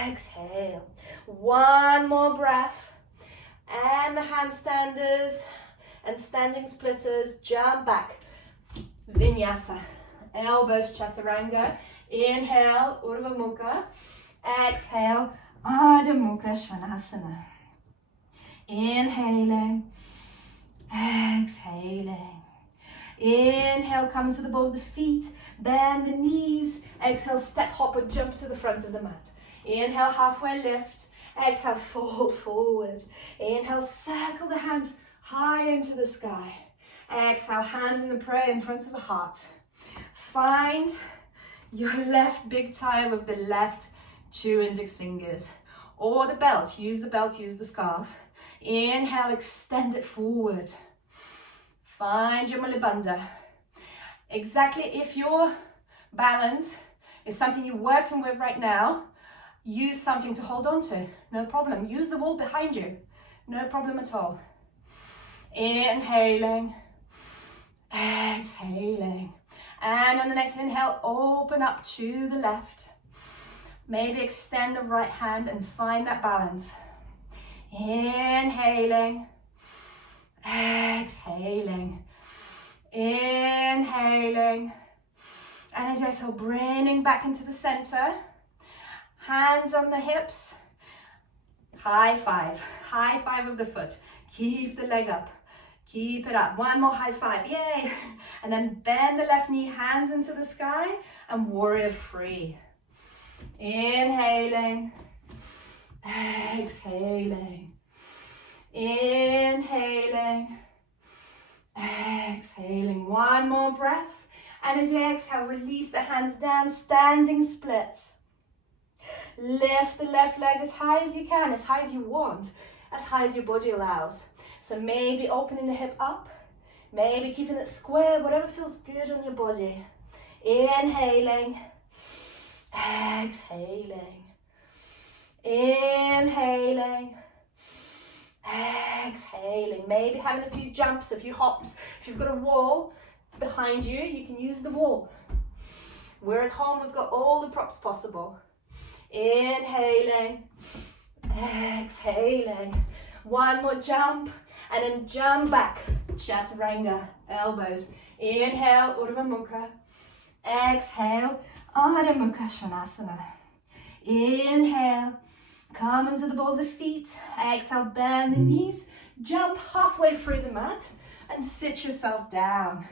exhale. One more breath. And the handstanders and standing splitters, jump back. Vinyasa. Elbows chaturanga. Inhale, Urdhva Mukha. Exhale, Adho Mukha Svanasana. Inhaling, exhaling. Inhale, come to the balls of the feet, bend the knees. Exhale, step, hop, or jump to the front of the mat. Inhale, halfway lift. Exhale, fold forward. Inhale, circle the hands high into the sky. Exhale, hands in the prayer in front of the heart. Find your left big toe with the left 2 index fingers. Or the belt, use the scarf. Inhale, extend it forward. Find your Mula Bandha. Exactly, if your balance is something you're working with right now, use something to hold on to. No problem. Use the wall behind you. No problem at all. Inhaling, exhaling. And on the next inhale, open up to the left. Maybe extend the right hand and find that balance. Inhaling, exhaling, inhaling. And as you exhale, bringing back into the center. Hands on the hips. High five of the foot. Keep the leg up. Keep it up. One more high five. Yay. And then bend the left knee, hands into the sky, and warrior three. Inhaling. Exhaling. Inhaling. Exhaling. One more breath. And as you exhale, release the hands down, standing splits. Lift the left leg as high as you can, as high as you want, as high as your body allows. So maybe opening the hip up, maybe keeping it square, whatever feels good on your body. Inhaling, exhaling, inhaling, exhaling. Maybe having a few jumps, a few hops. If you've got a wall behind you, you can use the wall. We're at home, we've got all the props possible. Inhaling, exhaling. One more jump, and then jump back. Chaturanga, elbows. Inhale, Urdhva Mukha. Exhale, Adho Mukha Svanasana. Inhale, come into the balls of feet. Exhale, bend the knees. Jump halfway through the mat and sit yourself down.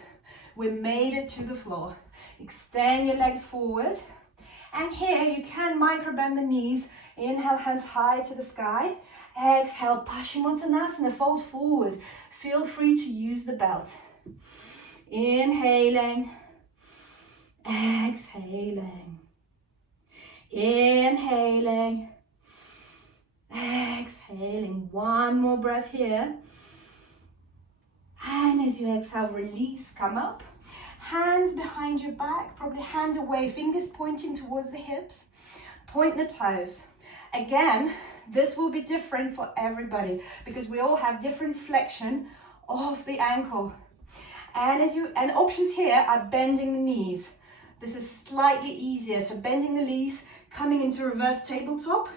We made it to the floor. Extend your legs forward. And here you can micro bend the knees. Inhale, hands high to the sky. Exhale, Paschimottanasana, fold forward. Feel free to use the belt. Inhaling, exhaling. Inhaling, exhaling. One more breath here. And as you exhale, release, come up. Hands behind your back, probably hand away, fingers pointing towards the hips. Point the toes. Again, this will be different for everybody because we all have different flexion of the ankle. And options here are bending the knees. This is slightly easier. So bending the knees, coming into reverse tabletop,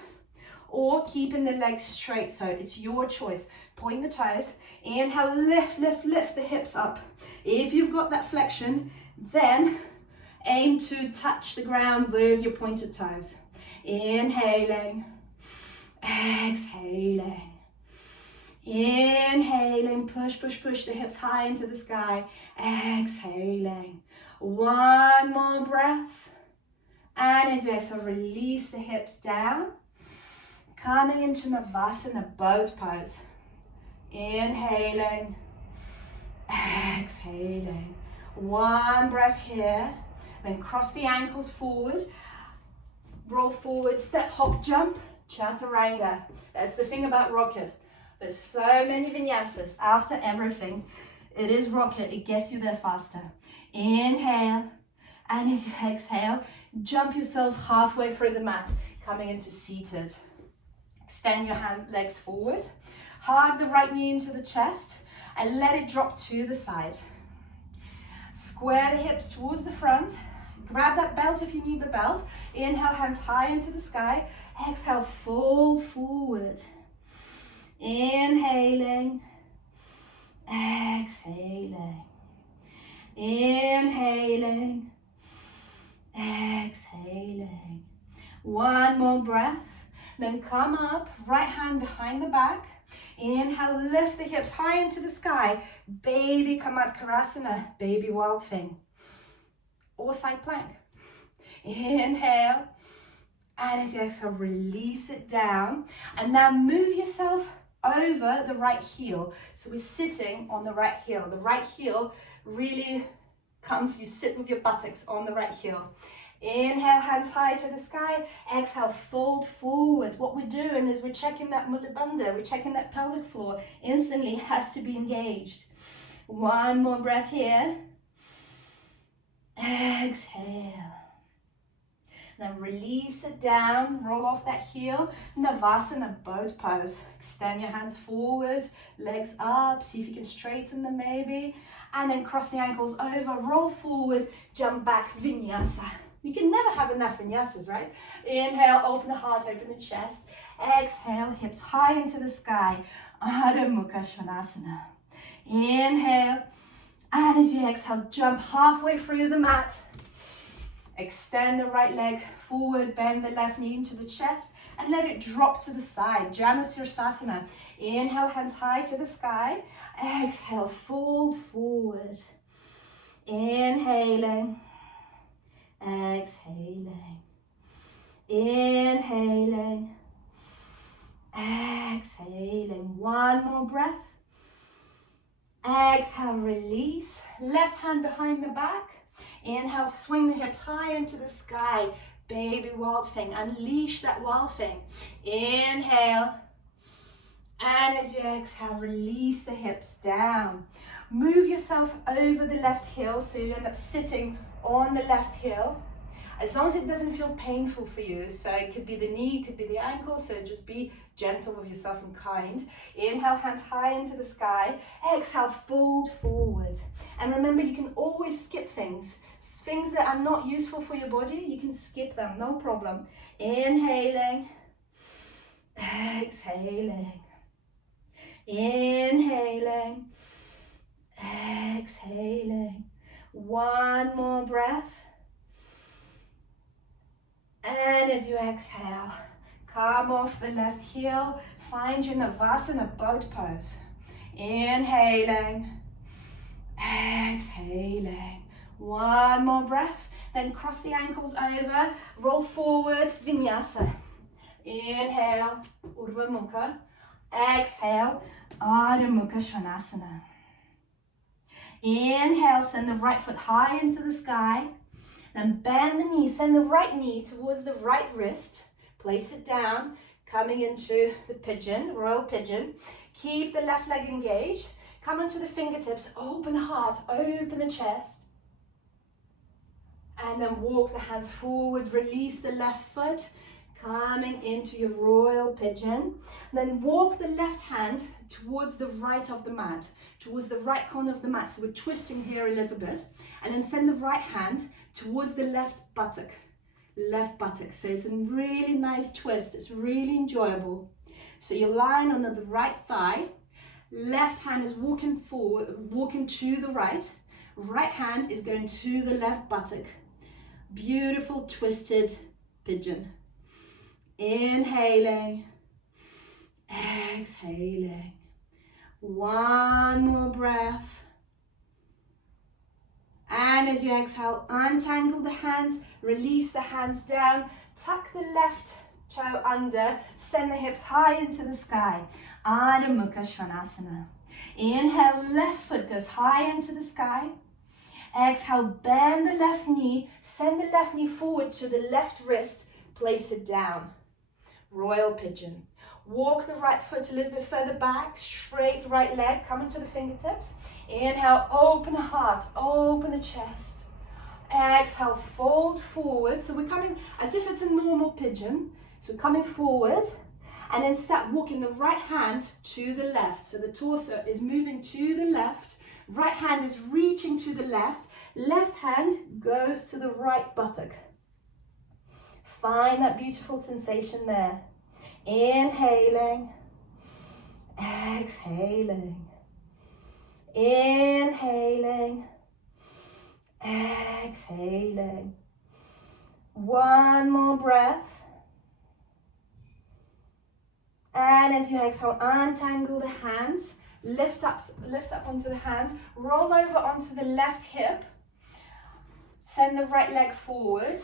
or keeping the legs straight. So it's your choice. Point the toes. Inhale, lift, lift, lift the hips up. If you've got that flexion, then aim to touch the ground with your pointed toes. Inhaling, exhaling. Inhaling, push, push, push the hips high into the sky. Exhaling. One more breath. And as you exhale, release the hips down. Coming into Navasana, boat pose. Inhaling, exhaling. One breath here. Then cross the ankles forward. Roll forward, step, hop, jump, Chaturanga. That's the thing about rocket. There's so many vinyasas after everything. It is rocket, it gets you there faster. Inhale, and as you exhale, jump yourself halfway through the mat, coming into seated. Extend your legs forward. Hug the right knee into the chest and let it drop to the side. Square the hips towards the front. Grab that belt if you need the belt. Inhale, hands high into the sky. Exhale, fold forward. Inhaling, exhaling. Inhaling, exhaling. One more breath. Then come up, right hand behind the back. Inhale, lift the hips high into the sky. Baby Kamatkarasana, baby wild thing. Or side plank. Inhale, and as you exhale, release it down. And now move yourself over the right heel. So we're sitting on the right heel. The right heel really comes, you sit with your buttocks on the right heel. Inhale, hands high to the sky. Exhale, fold forward. What we're doing is we're checking that Mula Bandha, we're checking that pelvic floor. Instantly has to be engaged. One more breath here. Exhale. Then release it down, roll off that heel. Navasana, boat pose. Extend your hands forward, legs up, see if you can straighten them maybe. And then cross the ankles over, roll forward, jump back, vinyasa. You can never have enough vinyasas, right? Inhale, open the heart, open the chest. Exhale, hips high into the sky. Adho Mukha Svanasana. Inhale, and as you exhale, jump halfway through the mat. Extend the right leg forward, bend the left knee into the chest, and let it drop to the side. Janusirsasana. Inhale, hands high to the sky. Exhale, fold forward. Inhaling. Exhaling. Inhaling. Exhaling. One more breath. Exhale, release. Left hand behind the back. Inhale, swing the hips high into the sky. Baby wild thing. Unleash that wild thing. Inhale. And as you exhale, release the hips down. Move yourself over the left heel so you end up sitting on the left heel. As long as it doesn't feel painful for you. So it could be the knee, it could be the ankle. So just be gentle with yourself and kind. Inhale, hands high into the sky. Exhale, fold forward. And remember, you can always skip things. Things that are not useful for your body, you can skip them, no problem. Inhaling. Exhaling. Inhaling. Exhaling. One more breath. And as you exhale, come off the left heel, find your Navasana boat pose. Inhaling, exhaling. One more breath, then cross the ankles over, roll forward, vinyasa. Inhale, Urdhva Mukha. Exhale, Adho Mukha Svanasana. Inhale, send the right foot high into the sky. Then bend the knee, send the right knee towards the right wrist. Place it down, coming into the pigeon, royal pigeon. Keep the left leg engaged. Come onto the fingertips, open the heart, open the chest. And then walk the hands forward, release the left foot, coming into your royal pigeon. Then walk the left hand towards the right of the mat, towards the right corner of the mat. So we're twisting here a little bit. And then send the right hand towards the left buttock. So it's a really nice twist. It's really enjoyable. So you're lying on the right thigh. Left hand is walking forward, walking to the right. Right hand is going to the left buttock. Beautiful twisted pigeon. Inhaling. Exhaling. One more breath. And as you exhale, untangle the hands, release the hands down, tuck the left toe under, send the hips high into the sky. Adho Mukha Svanasana. Inhale, left foot goes high into the sky. Exhale, bend the left knee, send the left knee forward to the left wrist, place it down. Royal pigeon. Walk the right foot a little bit further back, straight right leg, come into the fingertips. Inhale, open the heart, open the chest. Exhale, fold forward. So we're coming as if it's a normal pigeon. So coming forward, and then start walking the right hand to the left. So the torso is moving to the left. Right hand is reaching to the left. Left hand goes to the right buttock. Find that beautiful sensation there. Inhaling, exhaling. Inhaling, exhaling. One more breath. And as you exhale, untangle the hands, lift up onto the hands, roll over onto the left hip, send the right leg forward,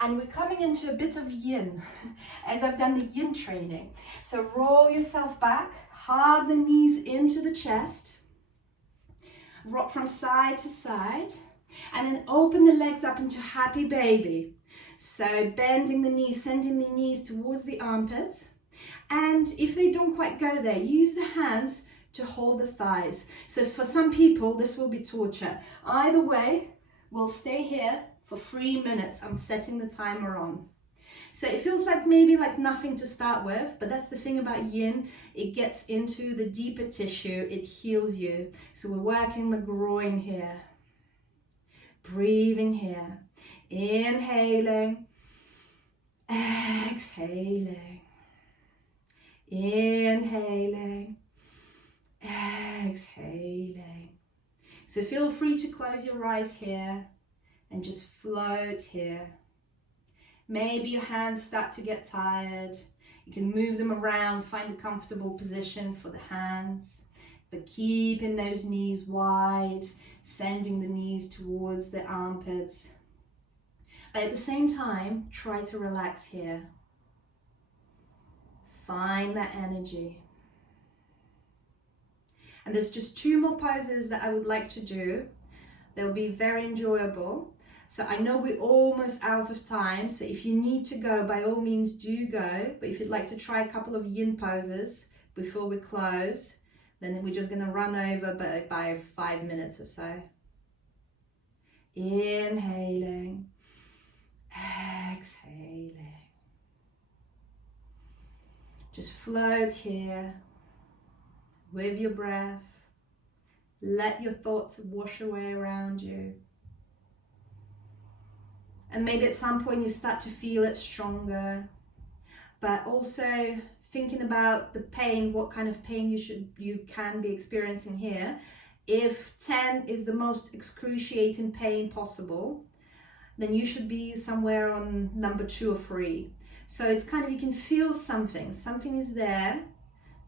and we're coming into a bit of yin, as I've done the yin training. So roll yourself back, hug the knees into the chest, rock from side to side, and then open the legs up into happy baby. So bending the knees, sending the knees towards the armpits. And if they don't quite go there, use the hands to hold the thighs. So for some people, this will be torture. Either way, we'll stay here for 3 minutes. I'm setting the timer on. So it feels like maybe like nothing to start with, but that's the thing about yin. It gets into the deeper tissue, it heals you. So we're working the groin here. Breathing here. Inhaling. Exhaling. Inhaling. Exhaling. So feel free to close your eyes here and just float here. Maybe your hands start to get tired. You can move them around, find a comfortable position for the hands, but keeping those knees wide, sending the knees towards the armpits. But at the same time, try to relax here. Find that energy. And there's just 2 more poses that I would like to do. They'll be very enjoyable. So I know we're almost out of time, so if you need to go, by all means do go. But if you'd like to try a couple of yin poses before we close, then we're just gonna run over by 5 minutes or so. Inhaling, exhaling. Just float here with your breath. Let your thoughts wash away around you. And maybe at some point you start to feel it stronger, but also thinking about the pain, what kind of pain you can be experiencing here. If 10 is the most excruciating pain possible, then you should be somewhere on number 2 or 3. So it's kind of, you can feel something is there,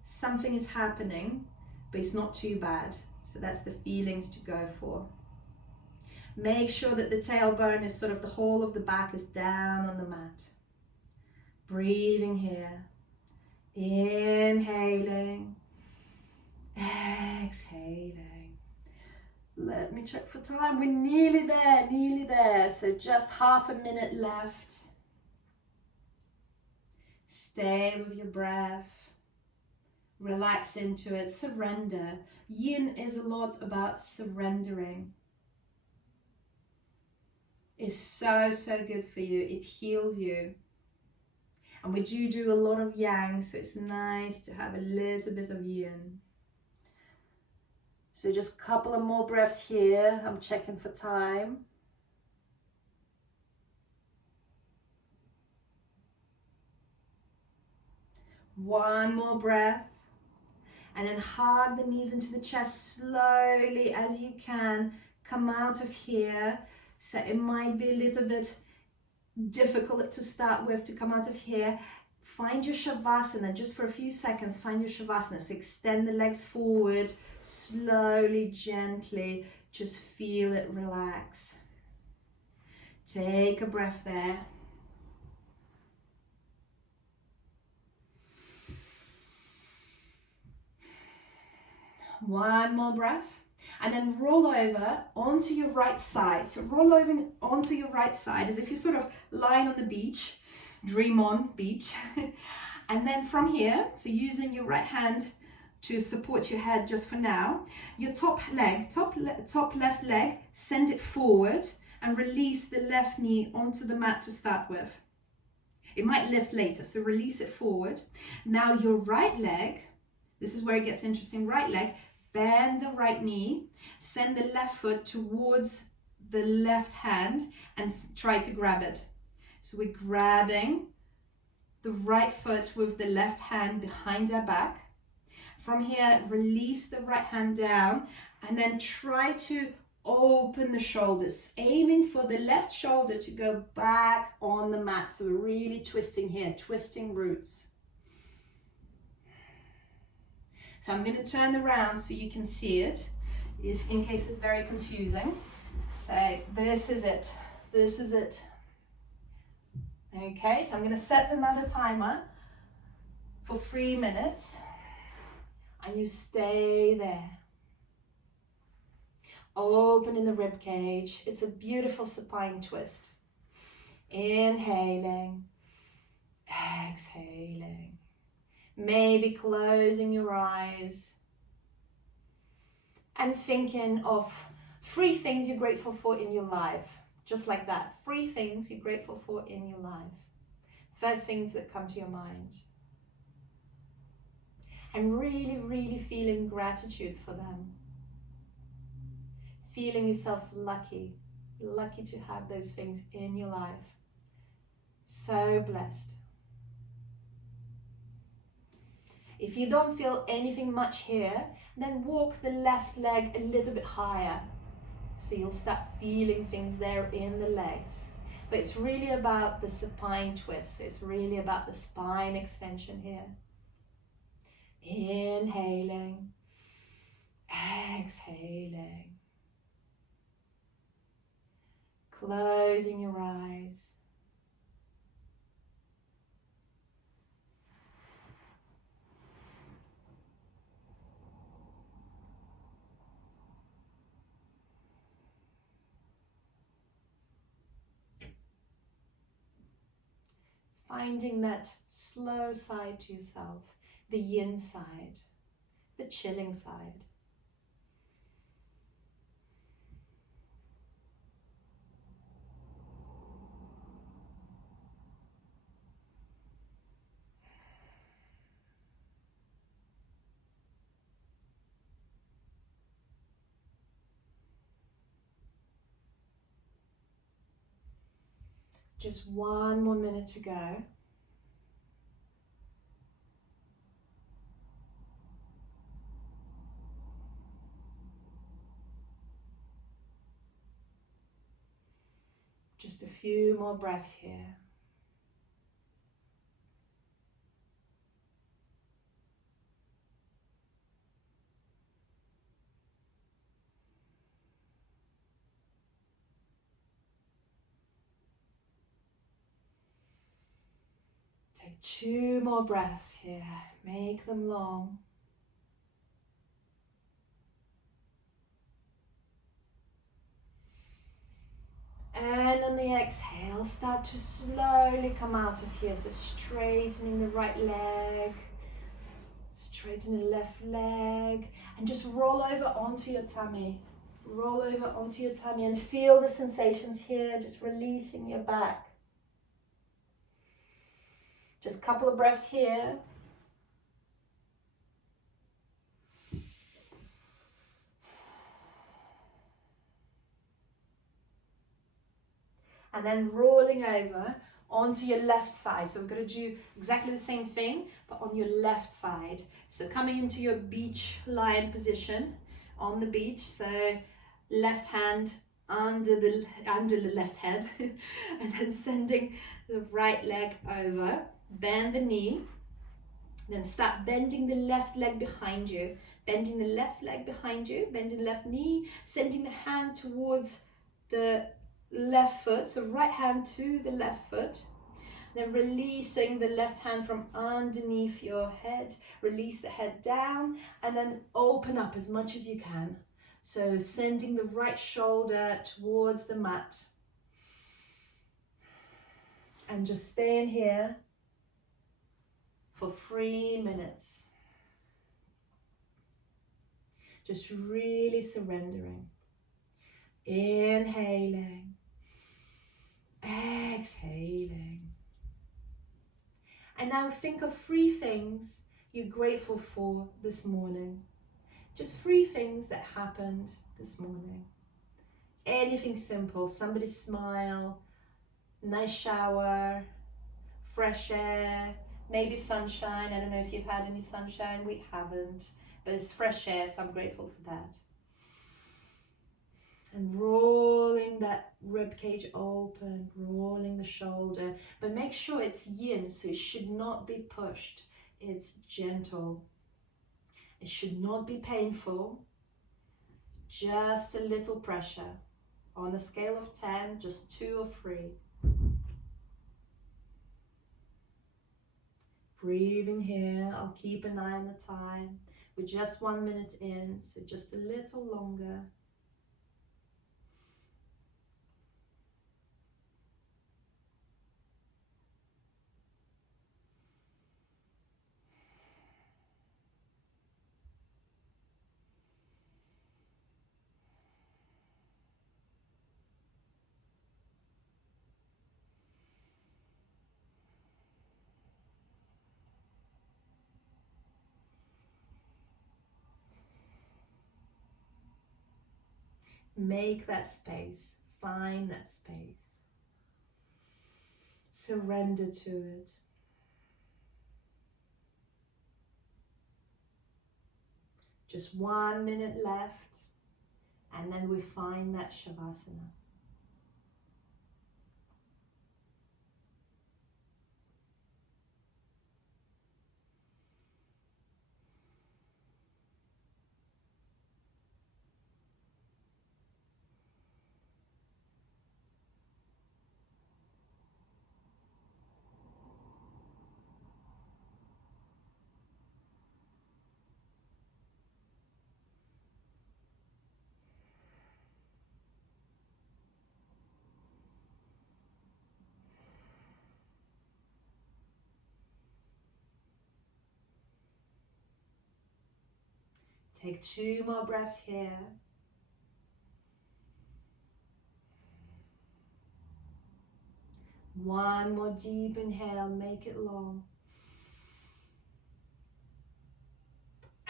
something is happening, but it's not too bad. So that's the feelings to go for. Make sure that the tailbone is sort of, the whole of the back is down on the mat. Breathing here. Inhaling. Exhaling. Let me check for time. We're nearly there. So just half a minute left. Stay with your breath. Relax into it. Surrender. Yin is a lot about surrendering. It's so good for you. It heals you. And we do a lot of yang, so it's nice to have a little bit of yin. So just a couple of more breaths here. I'm checking for time. One more breath. And then hug the knees into the chest slowly as you can. Come out of here. So it might be a little bit difficult to start with to come out of here. Find your Shavasana just for a few seconds. Find your Shavasana. So extend the legs forward, slowly, gently. Just feel it relax. Take a breath there. One more breath. And then roll over onto your right side. So roll over onto your right side as if you're sort of lying on the beach. Dream on beach. And then from here, so using your right hand to support your head just for now, your top left leg, send it forward and release the left knee onto the mat to start with. It might lift later, so release it forward. Now your right leg, this is where it gets interesting, right leg, bend the right knee, send the left foot towards the left hand and try to grab it. So we're grabbing the right foot with the left hand behind our back. From here, release the right hand down and then try to open the shoulders, aiming for the left shoulder to go back on the mat. So we're really twisting here, twisting roots. So I'm going to turn around so you can see it, if in case it's very confusing. So this is it. This is it. Okay, so I'm going to set another timer for 3 minutes. And you stay there. Opening the rib cage. It's a beautiful supine twist. Inhaling. Exhaling. Maybe closing your eyes and thinking of 3 things you're grateful for in your life. Just like that. 3 things you're grateful for in your life. First things that come to your mind. And really, really feeling gratitude for them. Feeling yourself lucky to have those things in your life. So blessed. If you don't feel anything much here, then walk the left leg a little bit higher. So you'll start feeling things there in the legs. But it's really about the supine twist. It's really about the spine extension here. Inhaling, exhaling. Closing your eyes. Finding that slow side to yourself, the yin side, the chilling side. Just 1 more minute to go. Just a few more breaths here. Take 2 more breaths here. Make them long. And on the exhale, start to slowly come out of here. So straightening the right leg, straighten the left leg, and just roll over onto your tummy. Roll over onto your tummy and feel the sensations here, just releasing your back. Just a couple of breaths here. And then rolling over onto your left side. So we're going to do exactly the same thing, but on your left side. So coming into your beach lion position on the beach. So left hand under the left head, and then sending the right leg over. Bend the knee. Then start bending the left leg behind you. Bending the left leg behind you. Bending the left knee. Sending the hand towards the left foot, so right hand to the left foot, then releasing the left hand from underneath your head, release the head down, and then open up as much as you can. So sending the right shoulder towards the mat, and just staying here for 3 minutes. Just really surrendering. Inhaling, exhaling. And now think of 3 things you're grateful for this morning. Just 3 things that happened this morning. Anything simple, somebody's smile, nice shower, fresh air, maybe sunshine. I don't know if you've had any sunshine, we haven't, but it's fresh air, so I'm grateful for that. And rolling that rib cage open, rolling the shoulder, but make sure it's yin, so it should not be pushed. It's gentle. It should not be painful, just a little pressure. On a scale of 10, just 2 or 3. Breathing here, I'll keep an eye on the time. We're just 1 minute in, so just a little longer. Make that space. Find that space. Surrender to it. Just 1 minute left, and then we find that Shavasana. Take 2 more breaths here. One more deep inhale, make it long.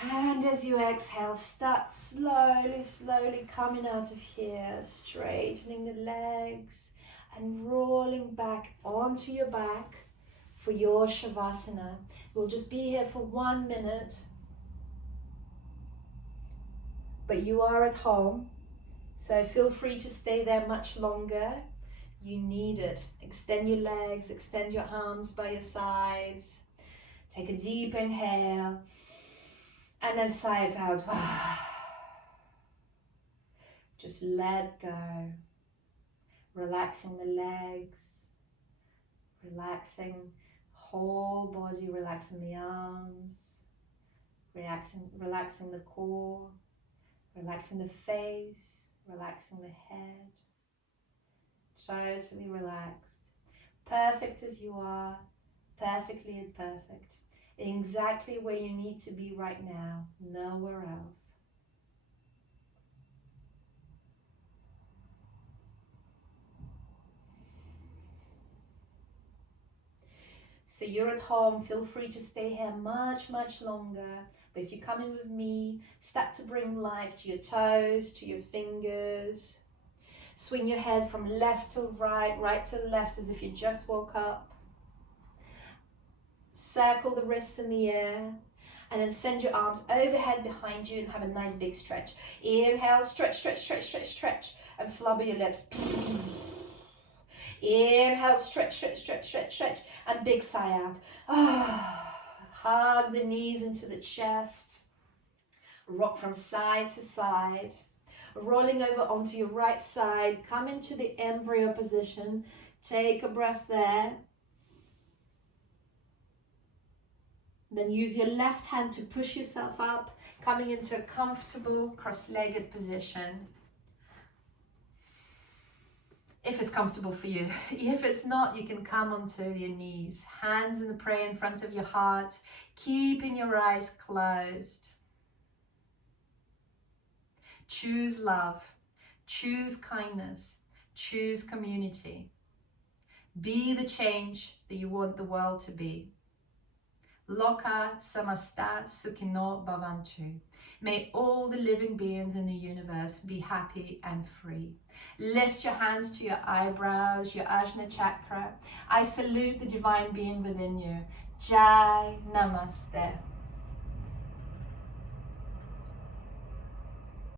And as you exhale, start slowly coming out of here, straightening the legs and rolling back onto your back for your Shavasana. We'll just be here for 1 minute. But you are at home, so feel free to stay there much longer. You need it. Extend your legs, extend your arms by your sides. Take a deep inhale and then sigh it out. Just let go. Relaxing the legs, relaxing whole body, relaxing the arms, relaxing the core. Relaxing the face, relaxing the head, totally relaxed. Perfect as you are, perfectly imperfect. Exactly where you need to be right now, nowhere else. So you're at home, feel free to stay here much longer. But if you come in with me, start to bring life to your toes, to your fingers. Swing your head from left to right, right to left as if you just woke up. Circle the wrists in the air. And then send your arms overhead behind you and have a nice big stretch. Inhale, stretch. And flubber your lips. Inhale, stretch. And big sigh out. Hug the knees into the chest. Rock from side to side. Rolling over onto your right side. Come into the embryo position. Take a breath there. Then use your left hand to push yourself up, coming into a comfortable cross-legged position. If it's comfortable for you. If it's not, you can come onto your knees. Hands in the prayer in front of your heart, keeping your eyes closed. Choose love, choose kindness, choose community. Be the change that you want the world to be. Loka samasta sukhino bhavantu. May all the living beings in the universe be happy and free. Lift your hands to your eyebrows, your Ajna chakra. I salute the divine being within you. Jai Namaste.